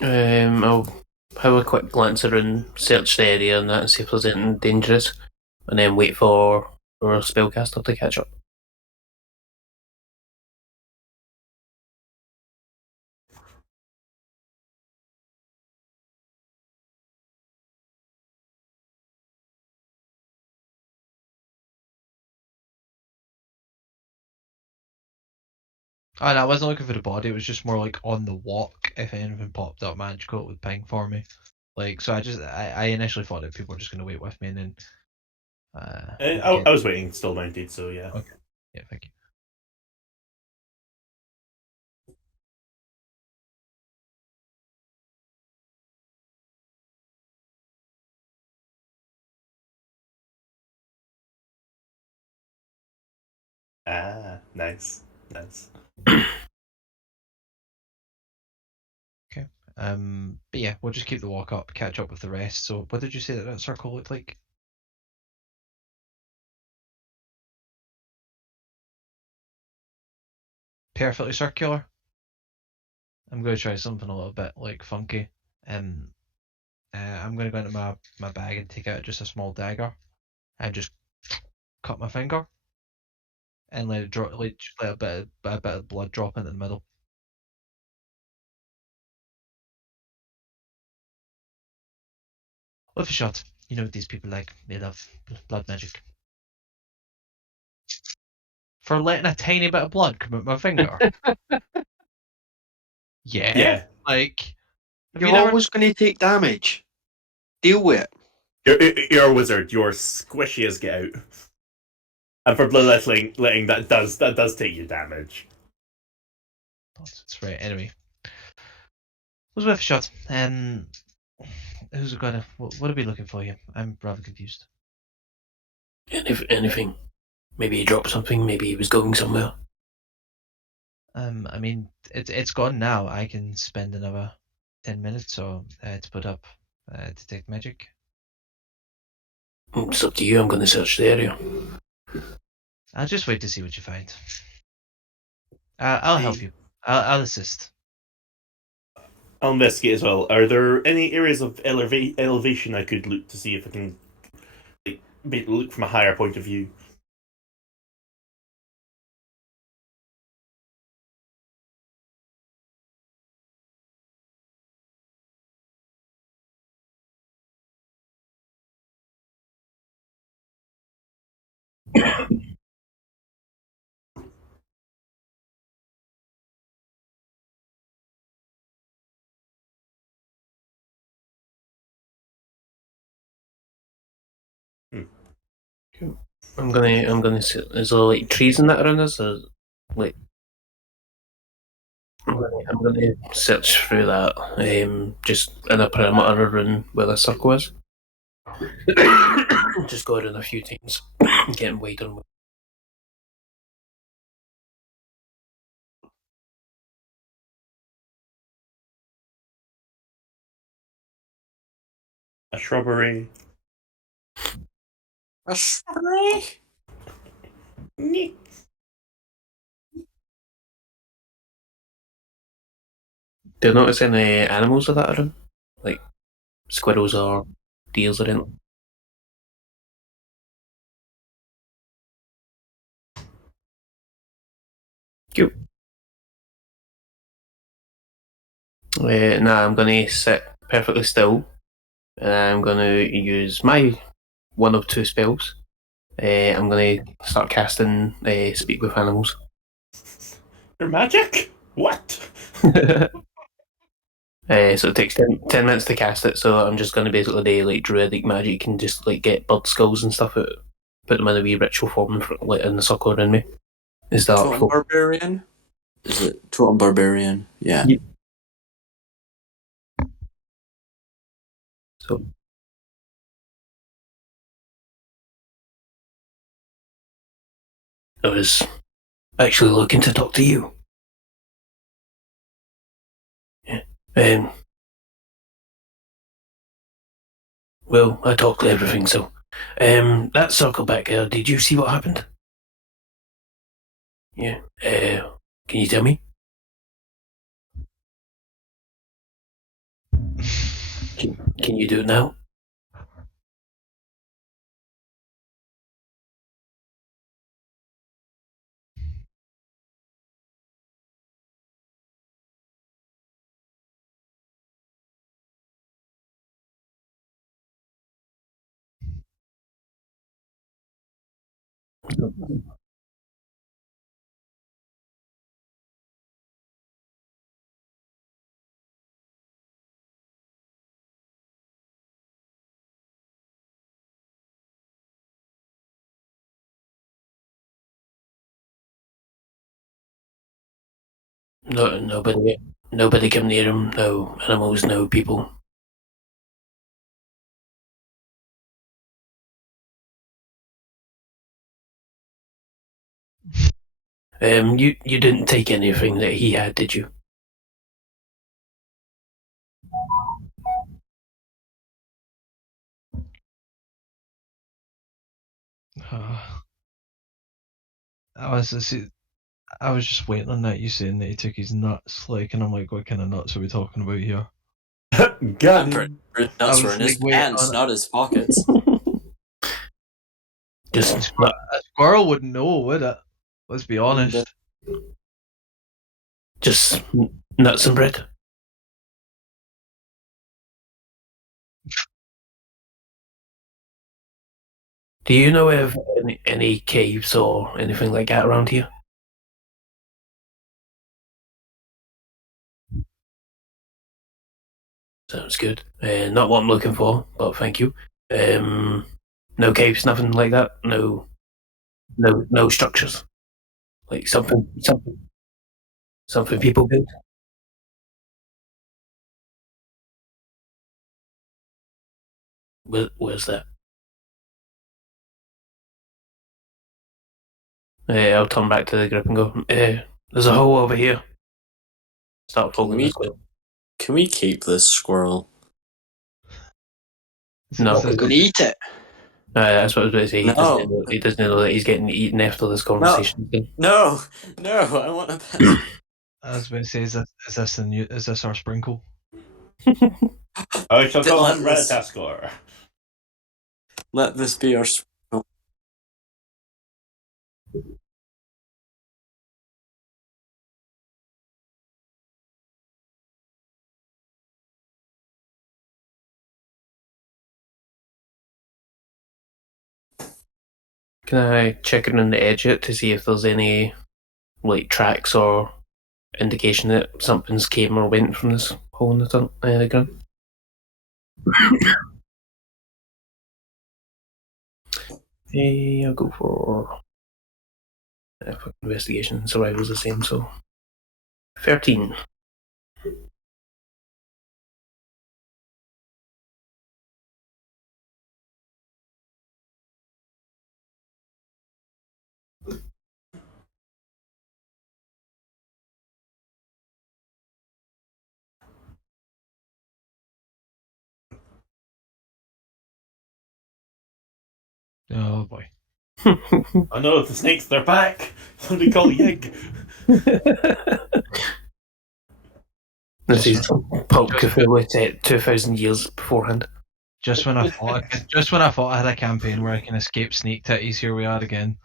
I'll have a quick glance around, search the area and that, and see if there's anything dangerous, and then wait for our spellcaster to catch up. Oh, no, I wasn't looking for the body. It was just more like on the walk. If anything popped up magical, it would ping for me. Like, so I initially thought that people were just going to wait with me and then. I was waiting, still mounted, so yeah. Okay. Yeah, thank you. Ah, nice. But yeah, we'll just keep the walk up, catch up with the rest. So, what did you say that circle looked like? Perfectly circular. I'm going to try something a little bit like funky. I'm going to go into my bag and take out just a small dagger and just cut my finger and let it drop, like, just let a bit of blood drop into the middle. Worth a shot. You know what these people like. They love blood magic. For letting a tiny bit of blood come out my finger. Yeah. Like, have You're you never? always going to take damage. Deal with it. You're a wizard. You're squishy as get out. And for bloodletting, that does take you damage. That's right. Anyway, it was worth a shot. Who's gonna? What are we looking for here? I'm rather confused. Anything. Maybe he dropped something, maybe he was going somewhere. I mean, it's gone now. I can spend another 10 minutes or to put up detect magic. It's up to you, I'm going to search the area. I'll just wait to see what you find. I'll help you. I'll assist. I'll investigate as well. Are there any areas of elevation I could look to see if I can look from a higher point of view? I'm gonna. Is there like trees in that around us, or like? I'm gonna search through that. Just in a perimeter around where the circle is. Just go around a few times, getting wider and wider. A shrubbery. A shrubbery? Do you notice any animals of that around? Like squirrels or deers or anything? Cute. Nah, I'm gonna sit perfectly still, and I'm gonna use my one of two spells. I'm gonna start casting Speak with Animals. Your magic? What? So it takes 10 minutes to cast it, so I'm just going to basically do like druidic magic and just like get bird skulls and stuff out, put them in a wee ritual form like, in the circle around me. Is that Totem Barbarian? Is it Totem Barbarian? Yeah. Yeah. So I was actually looking to talk to you. Yeah. Well, I talked to everything, so that circle back there, did you see what happened? Yeah. Can you tell me? Can you do it now? No, nobody come near him. No animals, no people. You didn't take anything that he had, did you? I was just waiting on that. You saying that he took his nuts, like, and I'm like, what kind of nuts are we talking about here? I'm Gun. pretty sure I nuts was were in his like, wait, pants, not his pockets. Just a squirrel wouldn't know, would it? Let's be honest. just nuts and bread. Do you know of any caves or anything like that around here? Sounds good. Not what I'm looking for, but thank you. No caves, nothing like that. No structures. Like something people build. Where's that? I'll turn back to the group and go. There's a hole over here. Start following this way. Can we keep this squirrel? No. Is We're this- going to eat it. That's what I was going to say. No. He doesn't know that he's getting eaten after this conversation. No, I want a pet. I was going to say, is this our sprinkle? I shall call him Let's- Ratatascor. Let this be our squirrel. Can I check around the edge of it to see if there's any like tracks or indication that something's came or went from this hole in the ground? Hey, I'll go for investigation. Survival's the same, so 13. Oh boy. Oh no, the snakes, they're back! Somebody call Yig! This is Pulp Cthulhu set 2,000 years beforehand. Just when I thought I had a campaign where I can escape snake titties, here we are again.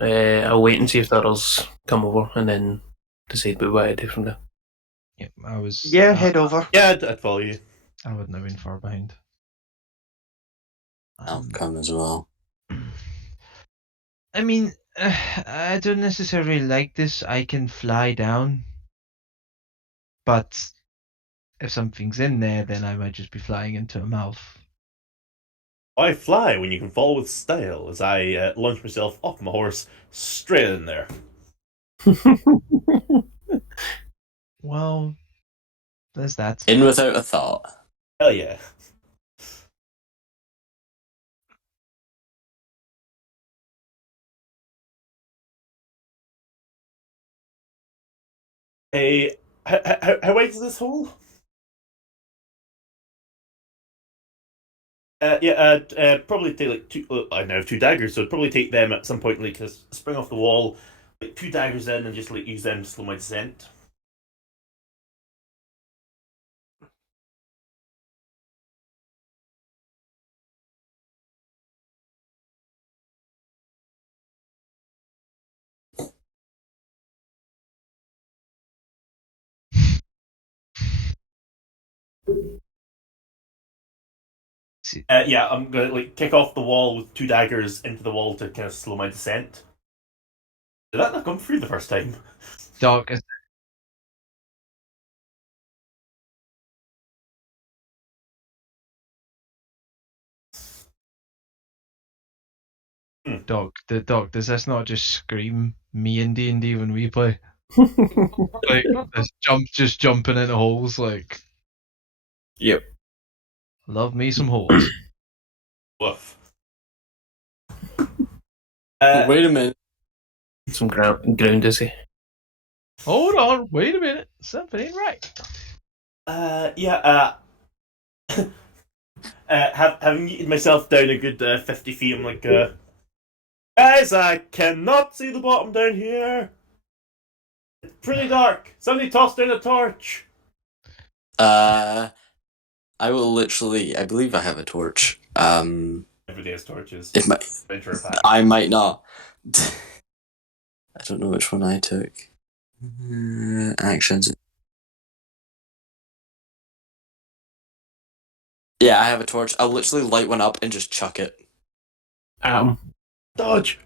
I'll wait and see if the others come over and then decide what I do from there. Yep, I was. Yeah, head over. Yeah, I'd follow you. I wouldn't have been far behind. I'll come as well. I mean, I don't necessarily like this. I can fly down, but if something's in there, then I might just be flying into a mouth. Why fly when you can fall with style? As I launch myself off my horse, straight in there. Well, there's that. In without a thought. Hell yeah. Hey, how wide is this hole? Probably take like two. I now have two daggers, so I'd probably take them at some point, like spring off the wall, like two daggers in, and just like use them to slow my descent. Yeah, I'm gonna like kick off the wall with two daggers into the wall to kind of slow my descent. Did that not come through the first time? Doc, Doc, does this not just scream me in D&D when we play? Like this just jumping into holes, like. Yep. Love me some holes. Woof. Wait a minute. Some ground is he? Hold on, wait a minute. Something ain't right. Having eaten myself down a good 50 feet, I'm like, guys, I cannot see the bottom down here. It's pretty dark. Somebody toss down a torch. I will literally. I believe I have a torch. Everybody has torches. It might. Adventure pack. I might not. I don't know which one I took. Actions. Yeah, I have a torch. I'll literally light one up and just chuck it. Dodge.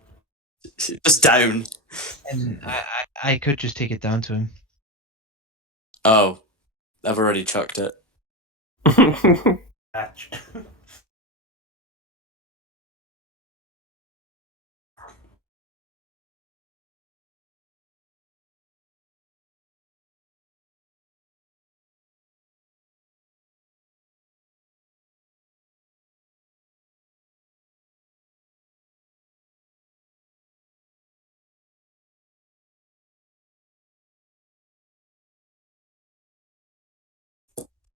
Just down. And I could just take it down to him. Oh, I've already chucked it. Hatch.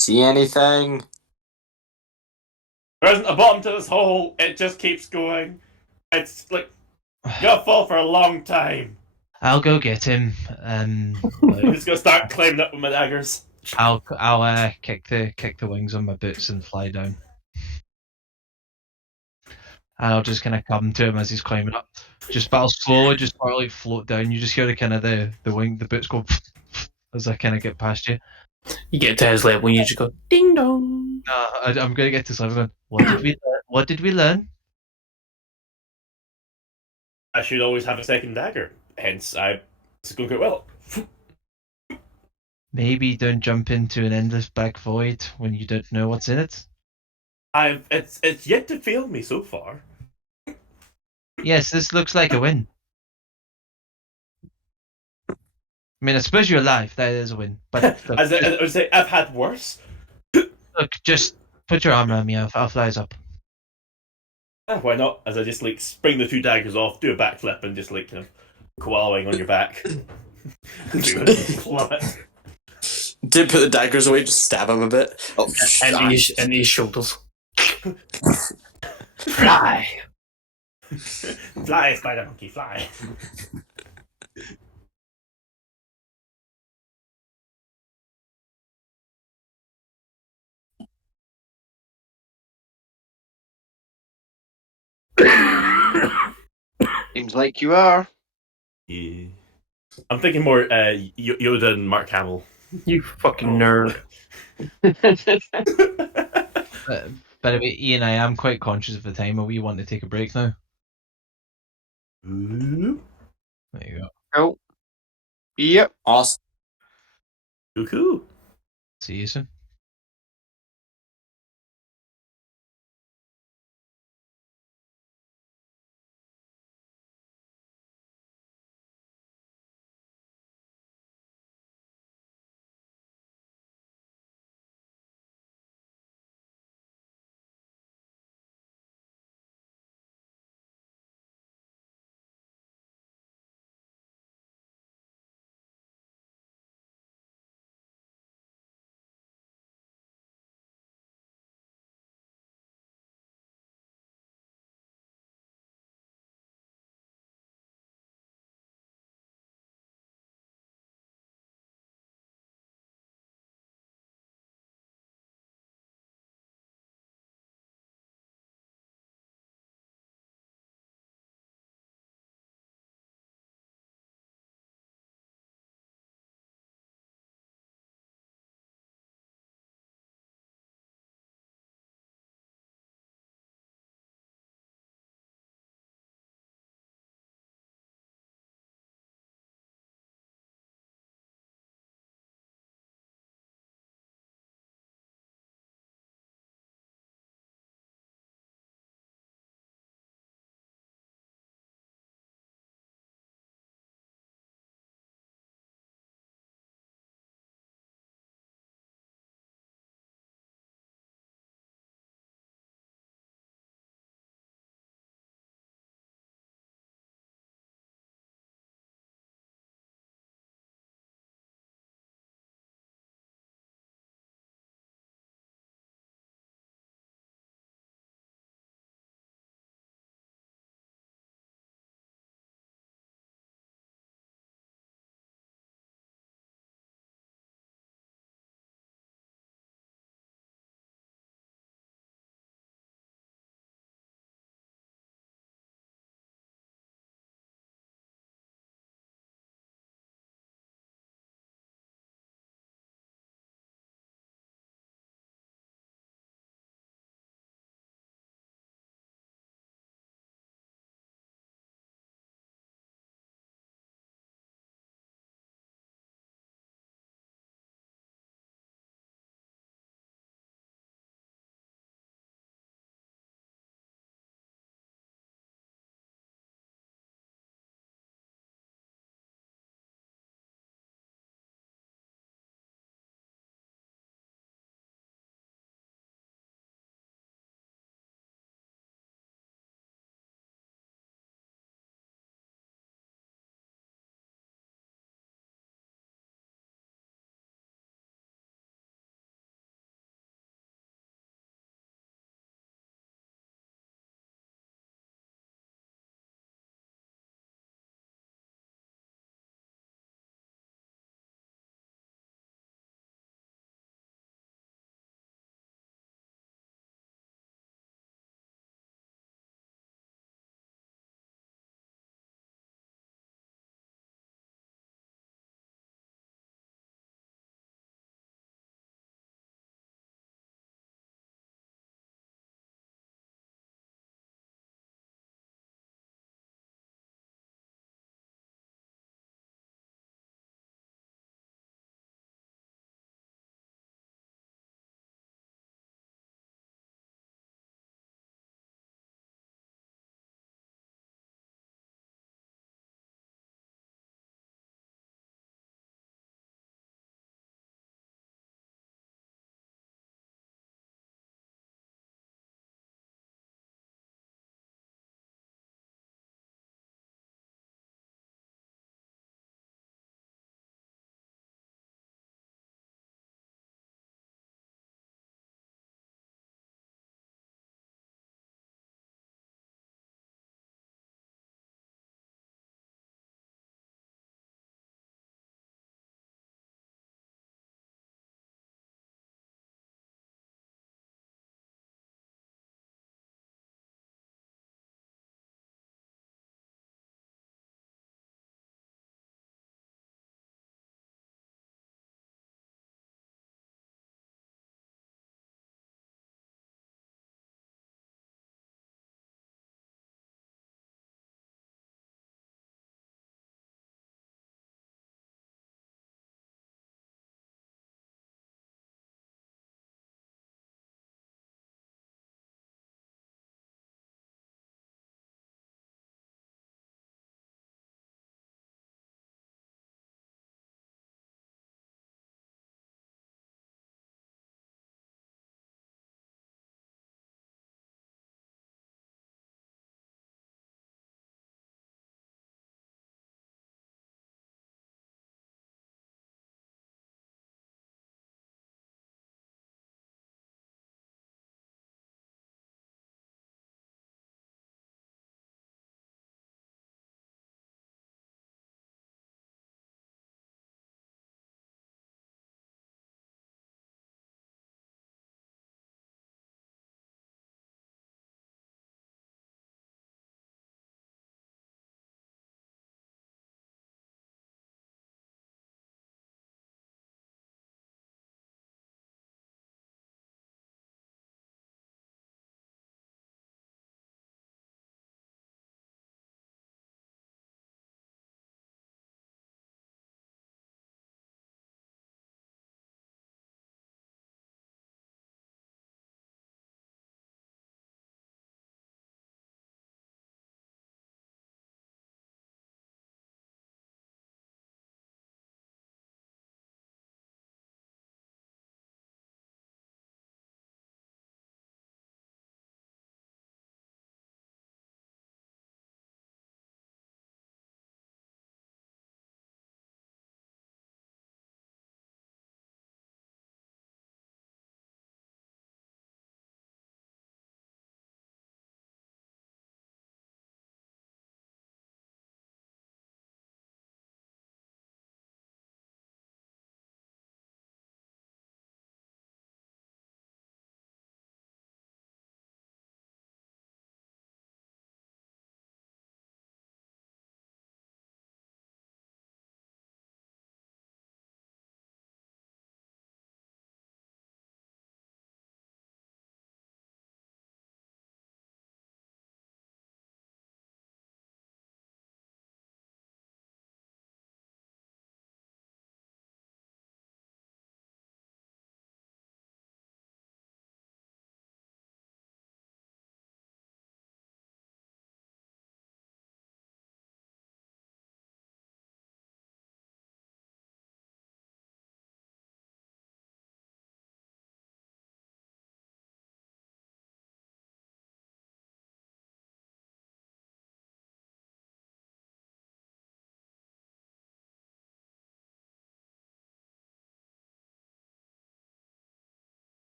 See anything? There isn't a bottom to this hole. It just keeps going. It's like gonna fall for a long time. I'll go get him. I'm just gonna start climbing up with my daggers. I'll kick the wings on my boots and fly down. And I'll just kind of come to him as he's climbing up. Just battle slowly, just sort of like float down. You just hear the kind of the boots go as I kind of get past you. You get to his level and you just go ding dong. I'm gonna get to something. What did we learn? What did we learn? I should always have a second dagger. Hence, it's going quite well. Maybe don't jump into an endless black void when you don't know what's in it. It's yet to fail me so far. Yes, this looks like a win. I mean, I suppose you're alive. That is a win. But look, As I would say, I've had worse. look, just put your arm around me. I'll fly us up. Why not? As I just like spring the two daggers off, do a backflip, and just like kind of koalaing on your back. Plummet. Did put the daggers away, just stab him a bit. Oh, And his shoulders. Fly. Fly, spider monkey, fly. Seems like you are. Yeah. I'm thinking more Yoda and Mark Hamill. You fucking nerd. By the way, Ian, I am quite conscious of the time. Are we want to take a break now? Ooh. There you go. Oh. Yep. awesome. Cuckoo. See you soon.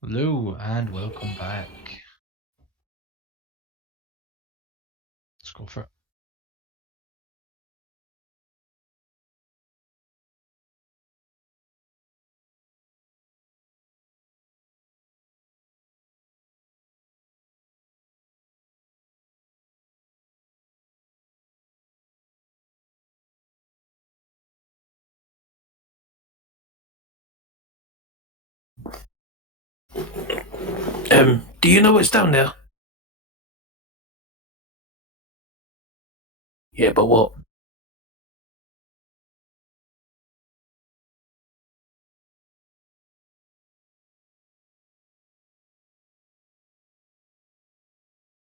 Hello and welcome back. Let's go for it. Do you know what's down there? Yeah, but what?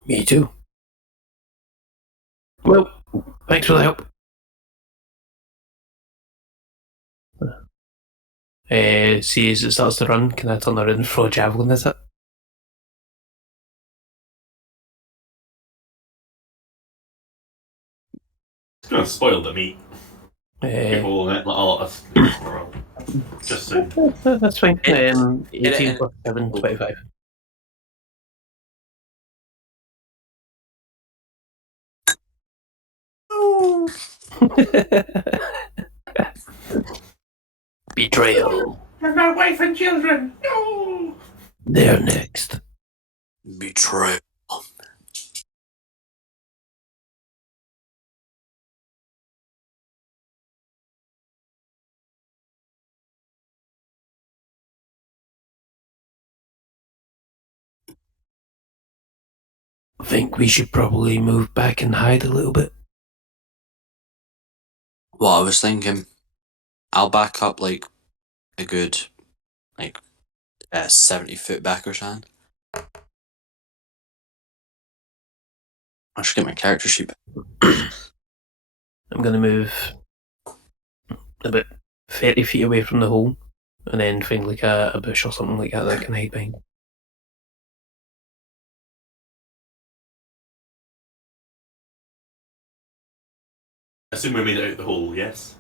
Me too. Well, thanks for the help. See, as it starts to run, can I turn around and throw a javelin at it? It's gonna spoil the meat. People let a lot of just so. That's fine. 18 it- plus 7, 25. Betrayal. And my wife and children. No. They're next. Betrayal. I think we should probably move back and hide a little bit. Well, I was thinking, I'll back up like a good, 70 foot back or something. I should get my character sheet back. I'm going to move about 30 feet away from the hole and then find like a bush or something like that I can hide behind. I assume we made it out the hole, yes?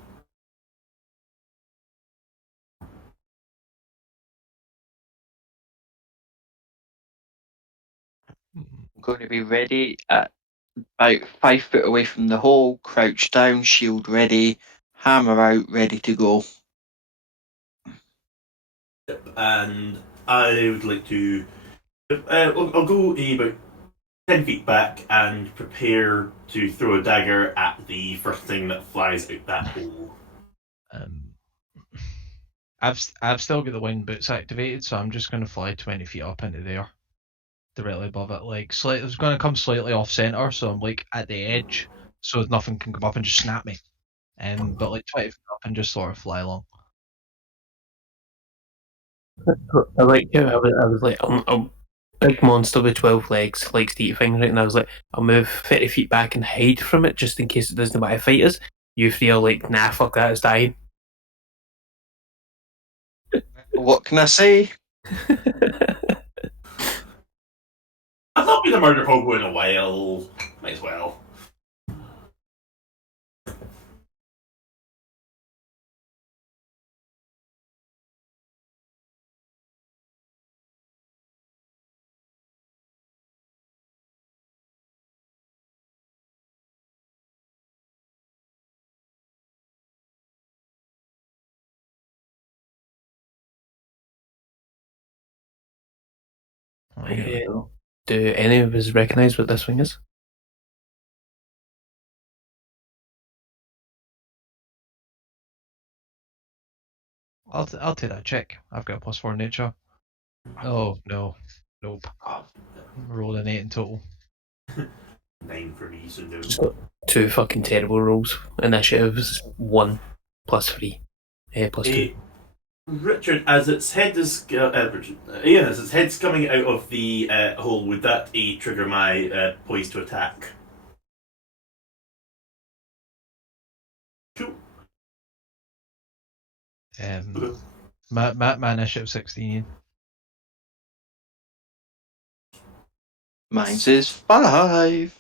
I'm going to be ready at about 5 foot away from the hole, crouch down, shield ready, hammer out, ready to go. Yep. And I would like to. I'll go about 10 feet back and prepare to throw a dagger at the first thing that flies out that hole. I've still got the wind boots activated, so I'm just going to fly 20 feet up into there, directly above it. Like, it's going to come slightly off center, so I'm like at the edge, so nothing can come up and just snap me. But like 20 feet up and just sort of fly along. I like how I was like, I'm big monster with 12 legs, likes to eat things, right? And I was like, I'll move 30 feet back and hide from it just in case it doesn't know what a fight is. You feel like, nah, fuck that, it's dying. What can I say? I've not been a murder hobo in a while. Might as well. Oh, yeah. Do any of us recognise what this thing is? I'll take that check. I've got a +4 nature. Oh no, nope. Rolled an 8 in total. 9 for me, so no. Just got 2 fucking terrible rolls. Initiatives 1 plus 3. Plus 2. Richard, as its head is Ian, as its head's coming out of the hole, would that trigger my poise to attack? Cool. My initiative 16. Mine says 5.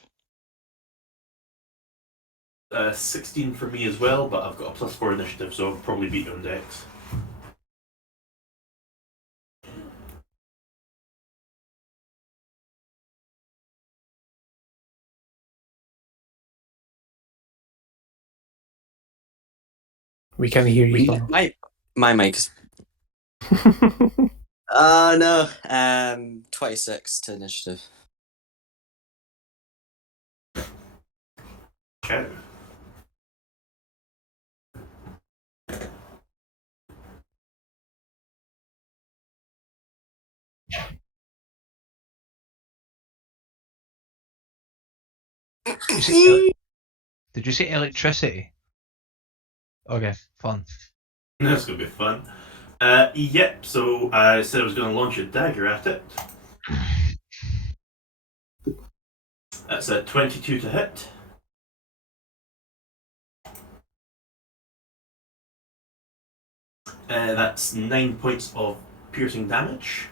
16 for me as well, but I've got a +4 initiative, so I'll probably beat you on Dex. We can't hear you. My mic's. No. 26 to initiative. Okay. Did you say electricity? Okay, fun. That's gonna be fun. Yep. So I said I was going to launch a dagger at it. That's a 22 to hit. That's 9 points of piercing damage.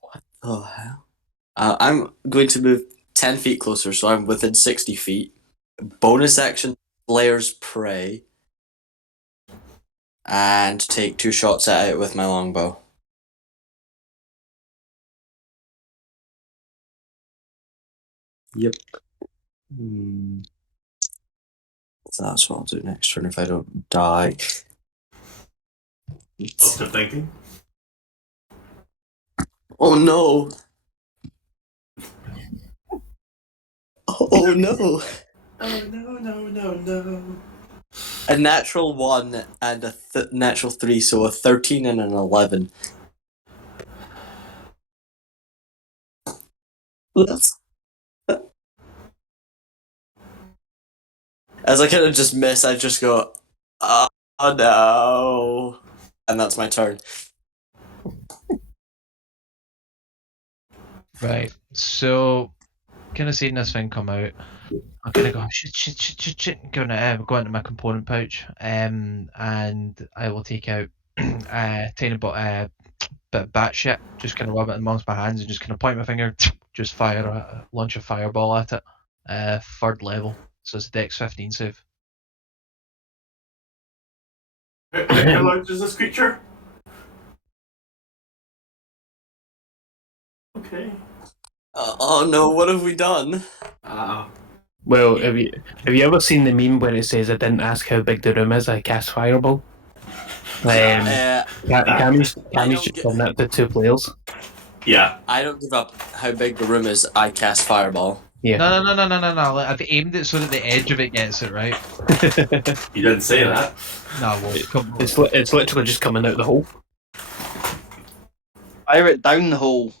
What the hell? I'm going to move 10 feet closer, so I'm within 60 feet. Bonus action, Slayer's Prey. And take 2 shots at it with my longbow. Yep. So that's what I'll do next turn if I don't die. Lots of thinking. Oh no! Oh no! Oh no. A natural 1 and a natural 3, so a 13 and an 11. As I kind of just miss, I just go, oh no. And that's my turn. Right. So, kind of seeing this thing come out, I'm gonna go shit. Go into my component pouch, and I will take out tiny bit of bat shit, just kind of rub it amongst my hands and just kind of point my finger, just launch a fireball at it. 3rd level, so it's a Dex 15 save. How large is this creature? Okay. Oh no, what have we done? Well, have you ever seen the meme where it says, "I didn't ask how big the room is, I cast fireball"? Cammy's just done that to 2 players. Yeah. I don't give up how big the room is, I cast fireball. Yeah. No. I've aimed it so that the edge of it gets it right. You didn't say that. No, well, It's literally just coming out the hole. Fire it down the hole.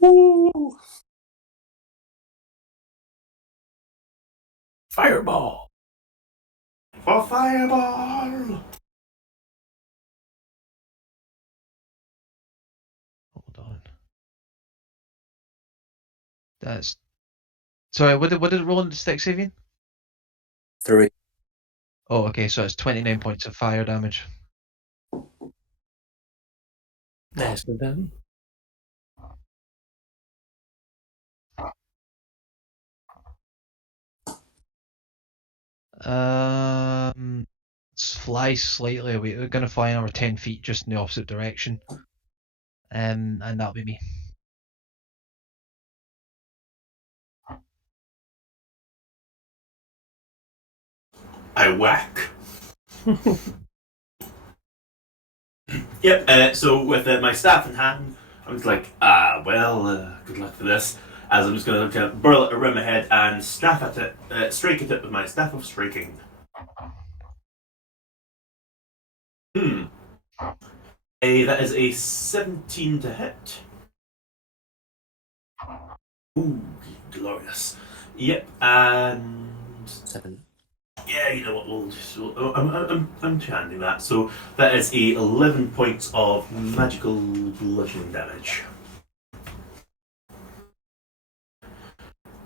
Woo! Fireball. For fireball! hold on. That's sorry. What did it roll in the stick saving? 3. Oh, okay. So it's 29 points of fire damage. Nice and done. Fly slightly away. We're gonna fly another 10 feet just in the opposite direction. And that'll be me. I whack. Yep, so with my staff in hand, I'm just like, good luck for this. As I'm just going to burl it around my head and strike at it with my staff of striking. That is a 17 to hit. Ooh, glorious. Yep, and 7. yeah, you know what? We'll just. I'm chanting that. So that is a 11 points of magical bludgeoning damage.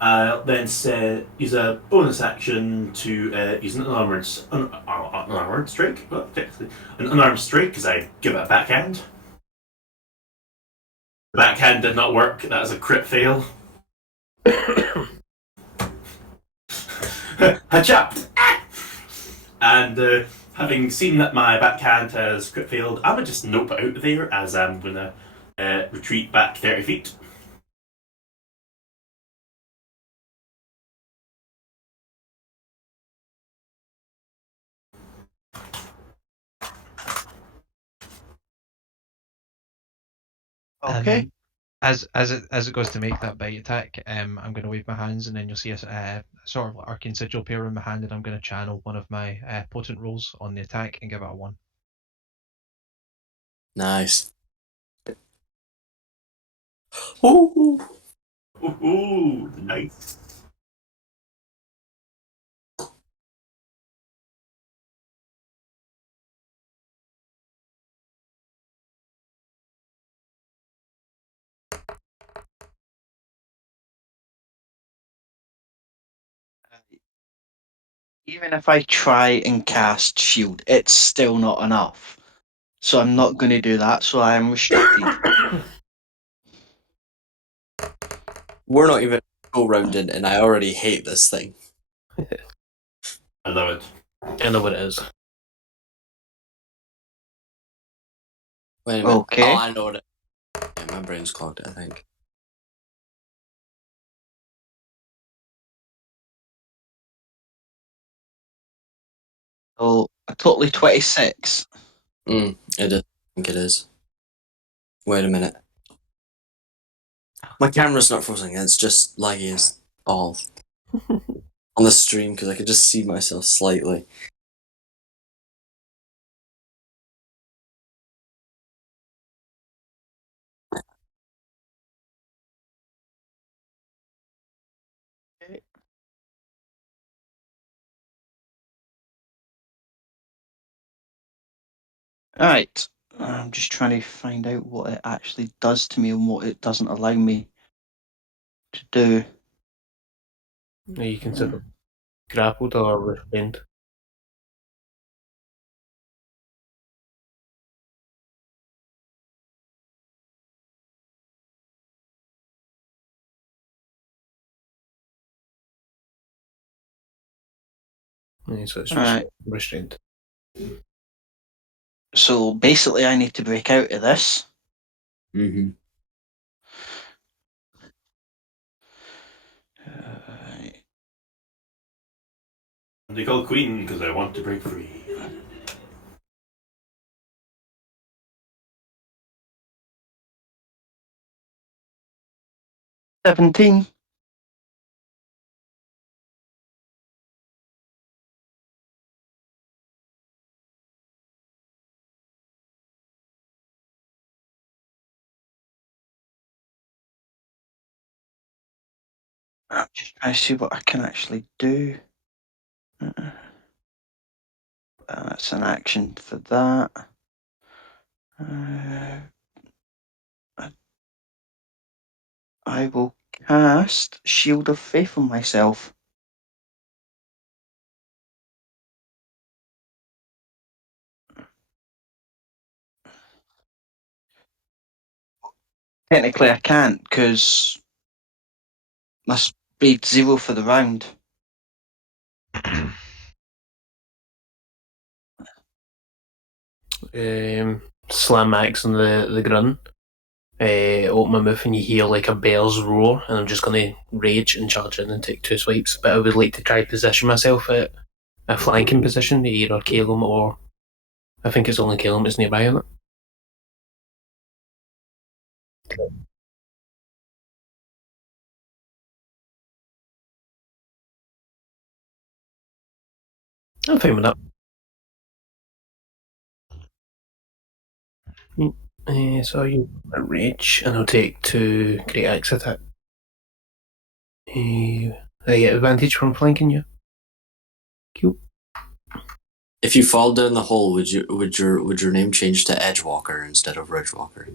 I'll then use a bonus action to use an unarmored strike. Well, technically, an unarmed strike because I give it a backhand. The backhand did not work. That is a crit fail. Hachap! And having seen that my backhand has crit failed, I'm gonna just nope it out there as I'm gonna retreat back 30 feet. Okay. As it goes to make that bite attack, I'm going to wave my hands, and then you'll see a sort of arcane sigil appear in my hand, and I'm going to channel one of my potent rolls on the attack and give it a 1. Nice. Ooh. Ooh, nice. Even if I try and cast shield, it's still not enough. So I'm not going to do that. So I am restricted. We're not even go rounded, and I already hate this thing. I love it. I know what it is. Wait a minute. Okay. Oh, I know what it is. Yeah, my brain's clogged, I think. So a totally 26. It is. I think it is. Wait a minute. My camera's not frozen. It's just laggy as all on the stream because I could just see myself slightly. Alright. I'm just trying to find out what it actually does to me and what it doesn't allow me to do. Are you considered grappled or restrained? Yeah, so it's Alright. restrained. So basically, I need to break out of this. Mm-hmm. They call Queen because I want to break free. $17. I'm just trying to see what I can actually do. That's an action for that. I will cast Shield of Faith on myself. Technically, I can't because my speed's 0 for the round. Slam axe on the grunt. Open my mouth and you hear like a bear's roar, and I'm just going to rage and charge in and take 2 swipes. But I would like to try to position myself at a flanking position, either Calum or I think it's only Calum that's nearby on it. I'm fine with that. So you rage, and I'll take 2 great axe attack. I get advantage from flanking you. Cool. If you fall down the hole, would your name change to Edgewalker instead of Ridgewalker?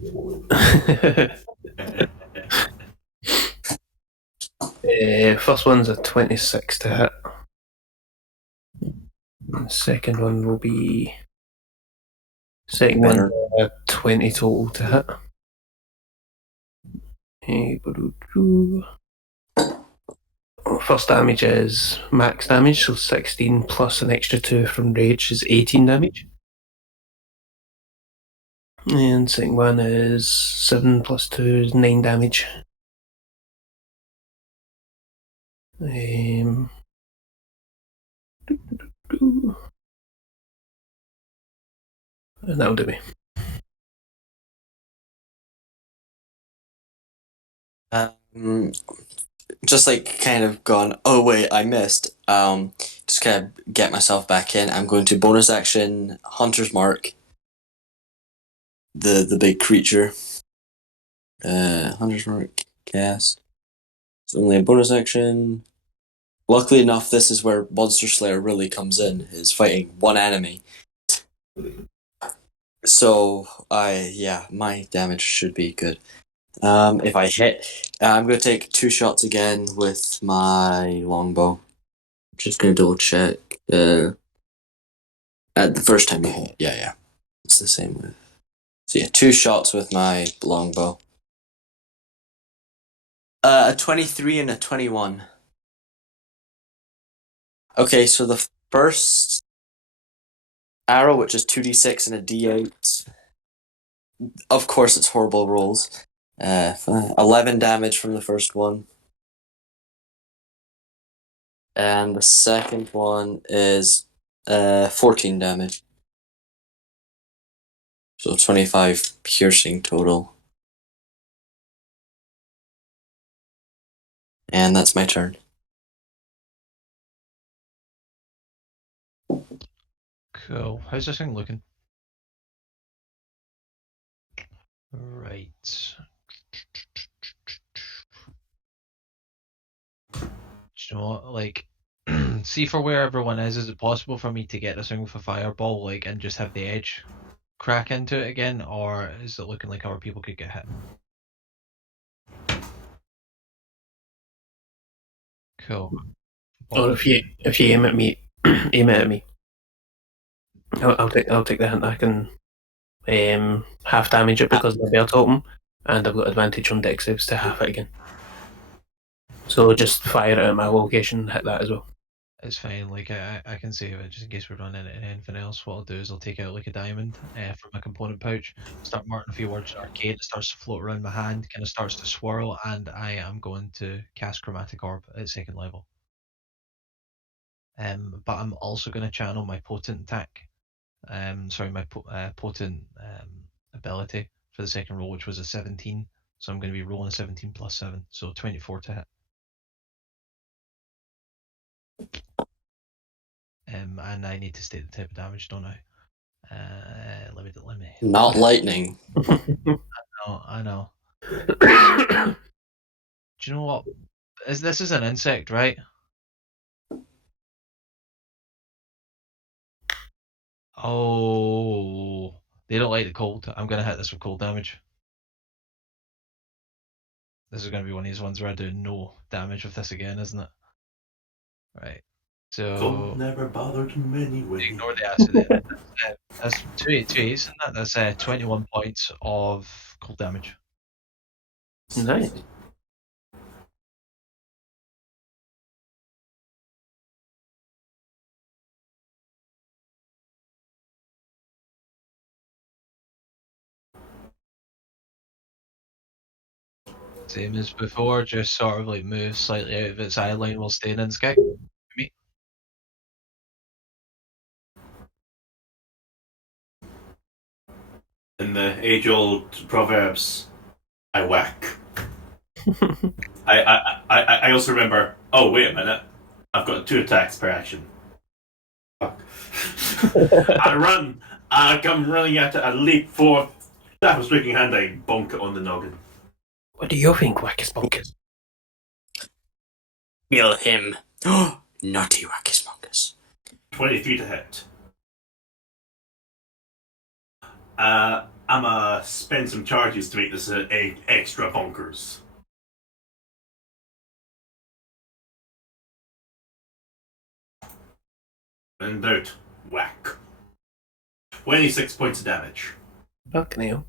First one's a 26 to hit. The second one will be. Second one, Better. 20 total to hit. First damage is max damage, so 16 plus an extra 2 from rage is 18 damage. And second one is 7 plus 2 is 9 damage. And that'll do me. Just like kind of gone, oh wait, I missed. Just kind of get myself back in. I'm going to bonus action Hunter's Mark. The big creature. Hunter's Mark cast. It's only a bonus action. Luckily enough, this is where Monster Slayer really comes in, is fighting one enemy. So my damage should be good. If I hit, I'm going to take 2 shots again with my longbow. Just going to double check. At the first time you hit, yeah. It's the same with. So yeah, 2 shots with my longbow. A 23 and a 21. Okay, so the first arrow, which is 2d6 and a d8. Of course, it's horrible rolls. 11 damage from the first one. And the second one is 14 damage. So 25 piercing total. And that's my turn. Cool. How's this thing looking? Right. Do you know what? Like, see for where everyone is it possible for me to get this thing with a fireball, like, and just have the edge crack into it again, or is it looking like other people could get hit? Cool. Or if you aim at me, aim it at me. I'll take the hint. I can half damage it because of the bear totem, and I've got advantage on dex saves to half it again. So just fire it at my location and hit that as well. It's fine, like I can save it just in case we run into anything else. What I'll do is I'll take out like a diamond from my component pouch, start marking a few words arcade, it starts to float around my hand, kind of starts to swirl, and I am going to cast Chromatic Orb at 2nd level. But I'm also going to channel my potent attack. My potent ability for the second roll, which was a 17. So I'm going to be rolling a 17 plus 7, so 24 to hit. And I need to state the type of damage, don't I? Let me. Not lightning. I know. Do you know what? This is an insect, right? Oh, they don't like the cold. I'm gonna hit this with cold damage. This is gonna be one of these ones where I do no damage with this again, isn't it? Right. So Cold never bothered me anyway. ignore the acid. That's 2 8s, isn't that? That's 21 points of cold damage. Nice. Same as before, just sort of like move slightly out of its eye line while staying in sky. Me. In the age-old proverbs, I whack. I also remember. Oh wait a minute! I've got 2 attacks per action. Fuck. I run. I come running at it. I leap forth. Staff of Streaking Hand. I bonk it on the noggin. What do you think, Wackus Bonkers? Kill him. Naughty Wackus Monkus. 23 to hit. I'ma spend some charges to make this extra bonkers. When in doubt, whack. 26 points of damage. Fucking hell.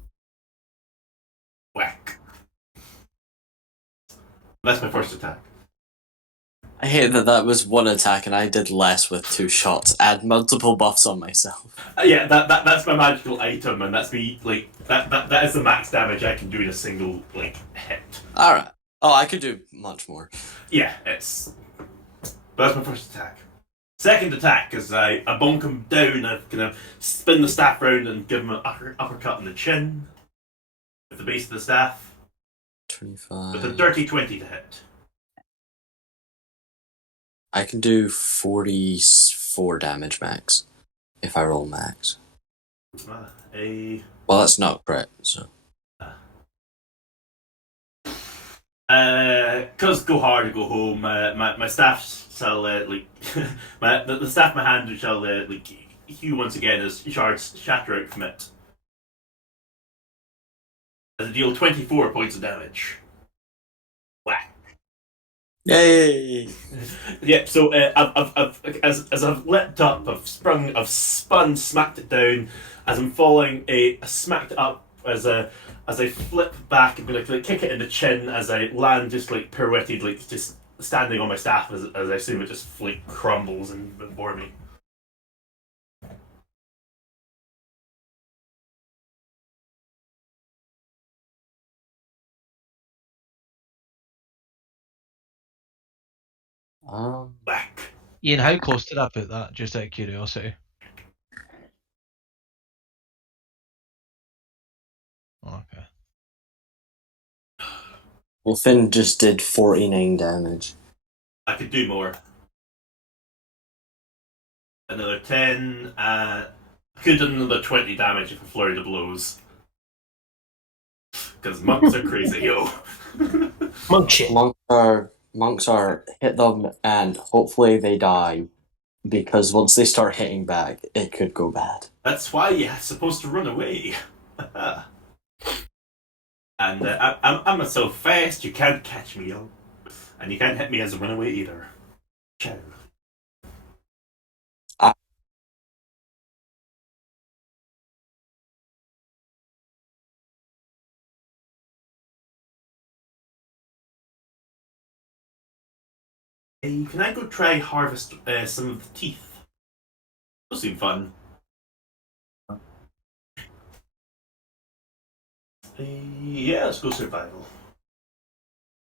Whack. That's my first attack. I hate that was one attack and I did less with 2 shots. Add multiple buffs on myself. Yeah, that's my magical item, and that's me, like, that is the max damage I can do in a single, like, hit. Alright. Oh, I could do much more. Yeah, that's my first attack. Second attack is I bonk him down, I kind of spin the staff round and give him an uppercut in the chin with the base of the staff 25. with a dirty 20 to hit. I can do 44 damage max if I roll max. Well, that's not crit, so. Cause go hard or go home. My staff shall like the staff in my hand shall like hew once again as shards shatter out from it. As I deal 24 points of damage. Whack. Yay! Yeah. So I've as I've leapt up, I've spun, smacked it down. As I'm falling, I smacked it up as I flip back and like kick it in the chin as I land, just like pirouetted, like just standing on my staff as I assume it just like crumbles and before me. Back. Ian, how close did I put that? Just out of curiosity. Okay. Well, Finn just did 49 damage. I could do more. Another 10. I could do another 20 damage if I flurry the blows. Because monks are crazy, yo. Monk shit. Monks are hit them and hopefully they die, because once they start hitting back, it could go bad. That's why you're supposed to run away. And I'm so fast you can't catch me, yo. And you can't hit me as a runaway either. Ciao. Hey, can I go try harvest some of the teeth? Those seem fun. Yeah, let's go survival.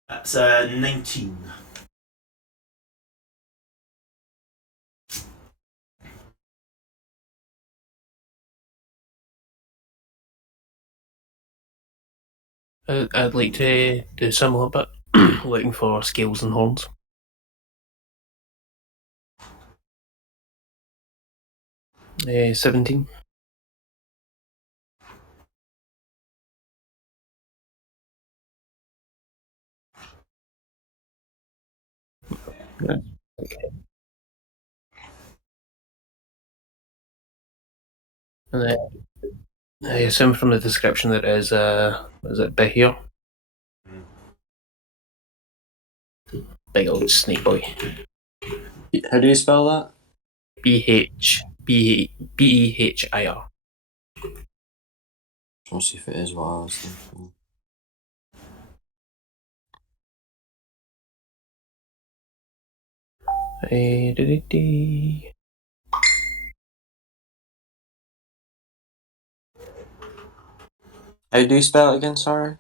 That's 19. I'd like to do similar, but looking for scales and horns. Uh, 17. Yeah. Okay. And then I assume from the description that is it Behir? Big old snake boy. How do you spell that? Behir. I'll see if it is what I was thinking. How do you spell it again, sorry?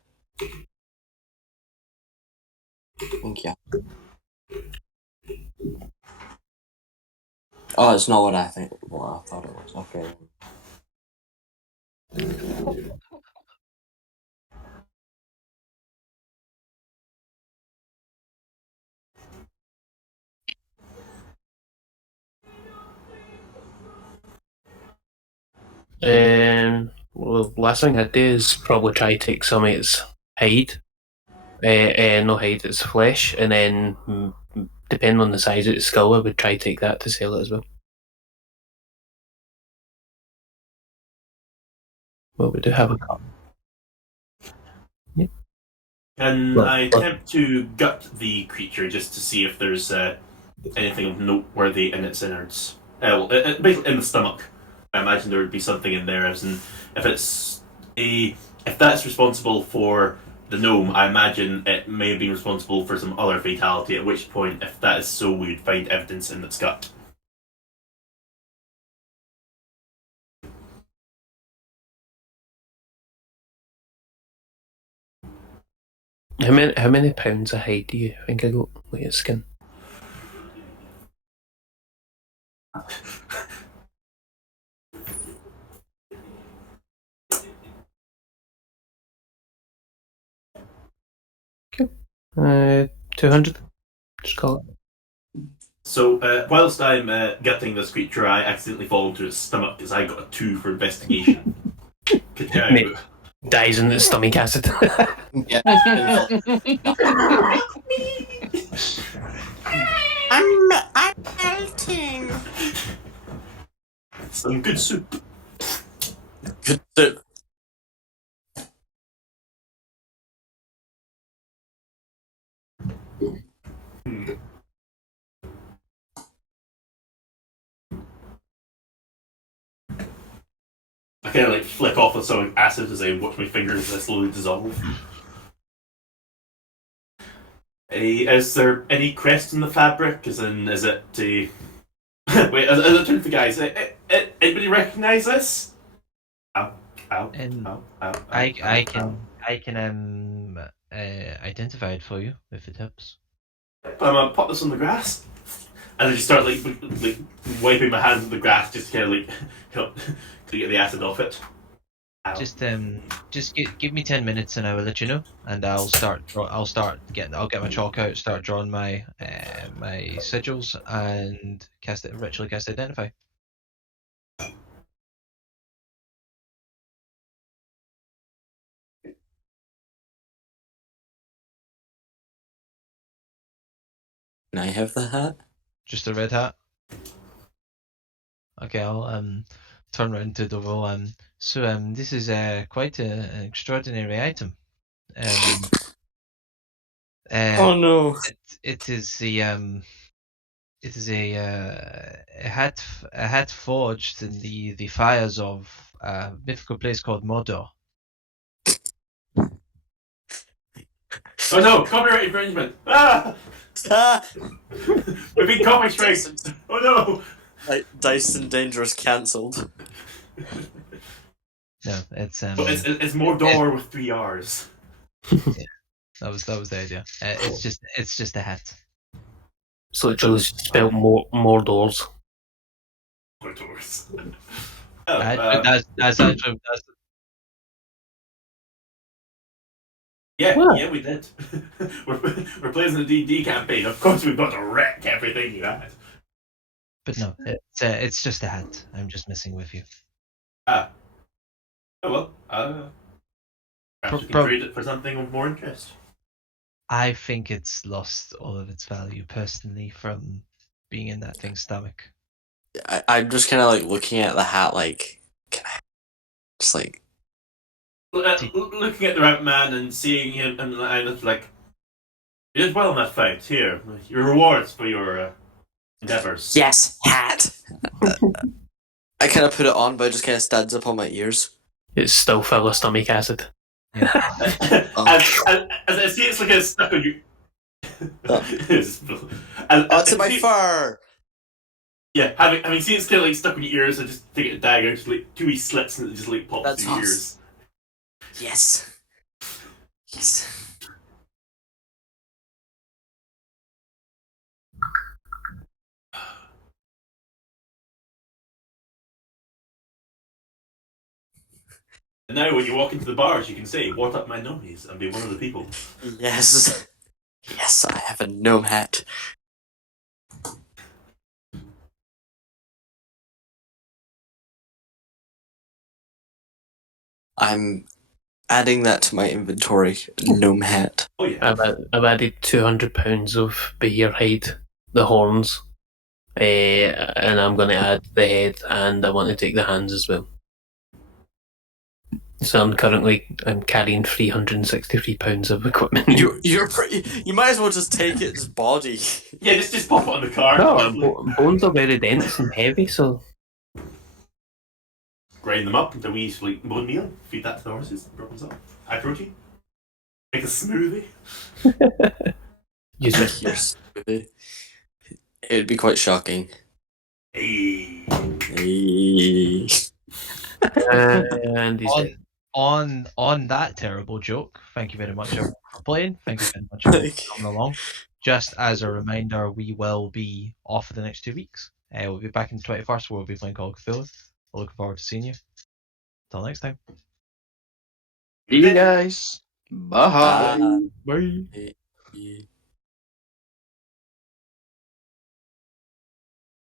Thank you. Oh, it's not what I thought it was. Okay. Well, last thing I'd do is probably try to take some of its hide. No hide, its flesh, and then depending on the size of its skull, I would try to take that to sell it as well. Well, we do have a cup. Yep. Can Well, I attempt to gut the creature just to see if there's anything of noteworthy in its innards? basically in the stomach. I imagine there would be something in there, and if that's responsible for the gnome, I imagine it may have been responsible for some other fatality. At which point, if that is so, we'd find evidence in its gut. How many pounds of hide do you think I got? Like a skin. Okay. 200. Just call it. So, whilst I'm gutting this creature, I accidentally fall into its stomach because I got a 2 for investigation. Mate. Dies in the stomach acid. Yeah. I'm melting. Some good soup. Good soup. I kind of like flick off with some acid as I watch my fingers slowly dissolve. Is there any crest in the fabric? Is it wait, as I turn to the guys, anybody recognise this? Ow, ow, And ow, ow, ow, I ow. can identify it for you if it helps. I'm gonna pop this on the grass, and I just start like wiping my hands on the grass just to kind of like help to get the acid off it. Ow. Just give me 10 minutes and I will let you know, and I'll get my chalk out, start drawing my my sigils, and ritually cast identify. Can I have the hat? Just a red hat. Okay, I'll turn around to Dovo. So this is quite an extraordinary item. Oh no. It is a hat forged in the fires of a mythical place called Mordor. Oh no! Copyright infringement! Ah! Ah! We've been copy striked! Oh no! Dyson Dangerous cancelled. No, it's It's Mordor with 3 R's. that was the idea. It's just a hat. It's literally spelled more doors. Mordors. That's actually Yeah, we did. we're playing the D&D campaign. Of course, we've got to wreck everything you had. but no, it's just a hat. I'm just messing with you. Ah. Oh well. Perhaps we can trade it for something of more interest. I think it's lost all of its value personally from being in that thing's stomach. I'm just kind of like looking at the hat, like, can I just like. Looking at the right man and seeing him, and I was like, you did well in that fight. Here, your rewards for your endeavors. Yes, hat! I kind of put it on, but it just kind of stands up on my ears. It's still full of stomach acid. Yeah. as I see, it's like it's stuck on you. It's in my fur! Yeah, having seen it's kind of like stuck on your ears, I just take it a dagger, just like 2 wee slits, and it just like pops That's through your awesome. ears. Yes. Yes. And now, when you walk into the bars, you can say, "What up, my gnomies?" and be one of the people. Yes. Yes, I have a gnome hat. I'm adding that to my inventory. Gnome hat. Oh yeah. I've added £200 of bear hide, the horns, and I'm going to add the head, and I want to take the hands as well. So I'm carrying £363 of equipment. You might as well just take its body. Yeah, just pop it on the car. No, Lovely. bones are very dense and heavy, so Grind them up into a wee like bone meal. Feed that to the horses. Problems up. High protein. Make a smoothie. use it. Yes. It would be quite shocking. Hey. Hey. And he's dead. On that terrible joke, thank you very much everyone for playing. Thank you very much everyone for coming along. Just as a reminder, we will be off for the next 2 weeks. We'll be back on the 21st where we'll be playing Call of Cthulhu. We're looking forward to seeing you. Till next time. See you guys. Bye. Bye. Bye. Bye.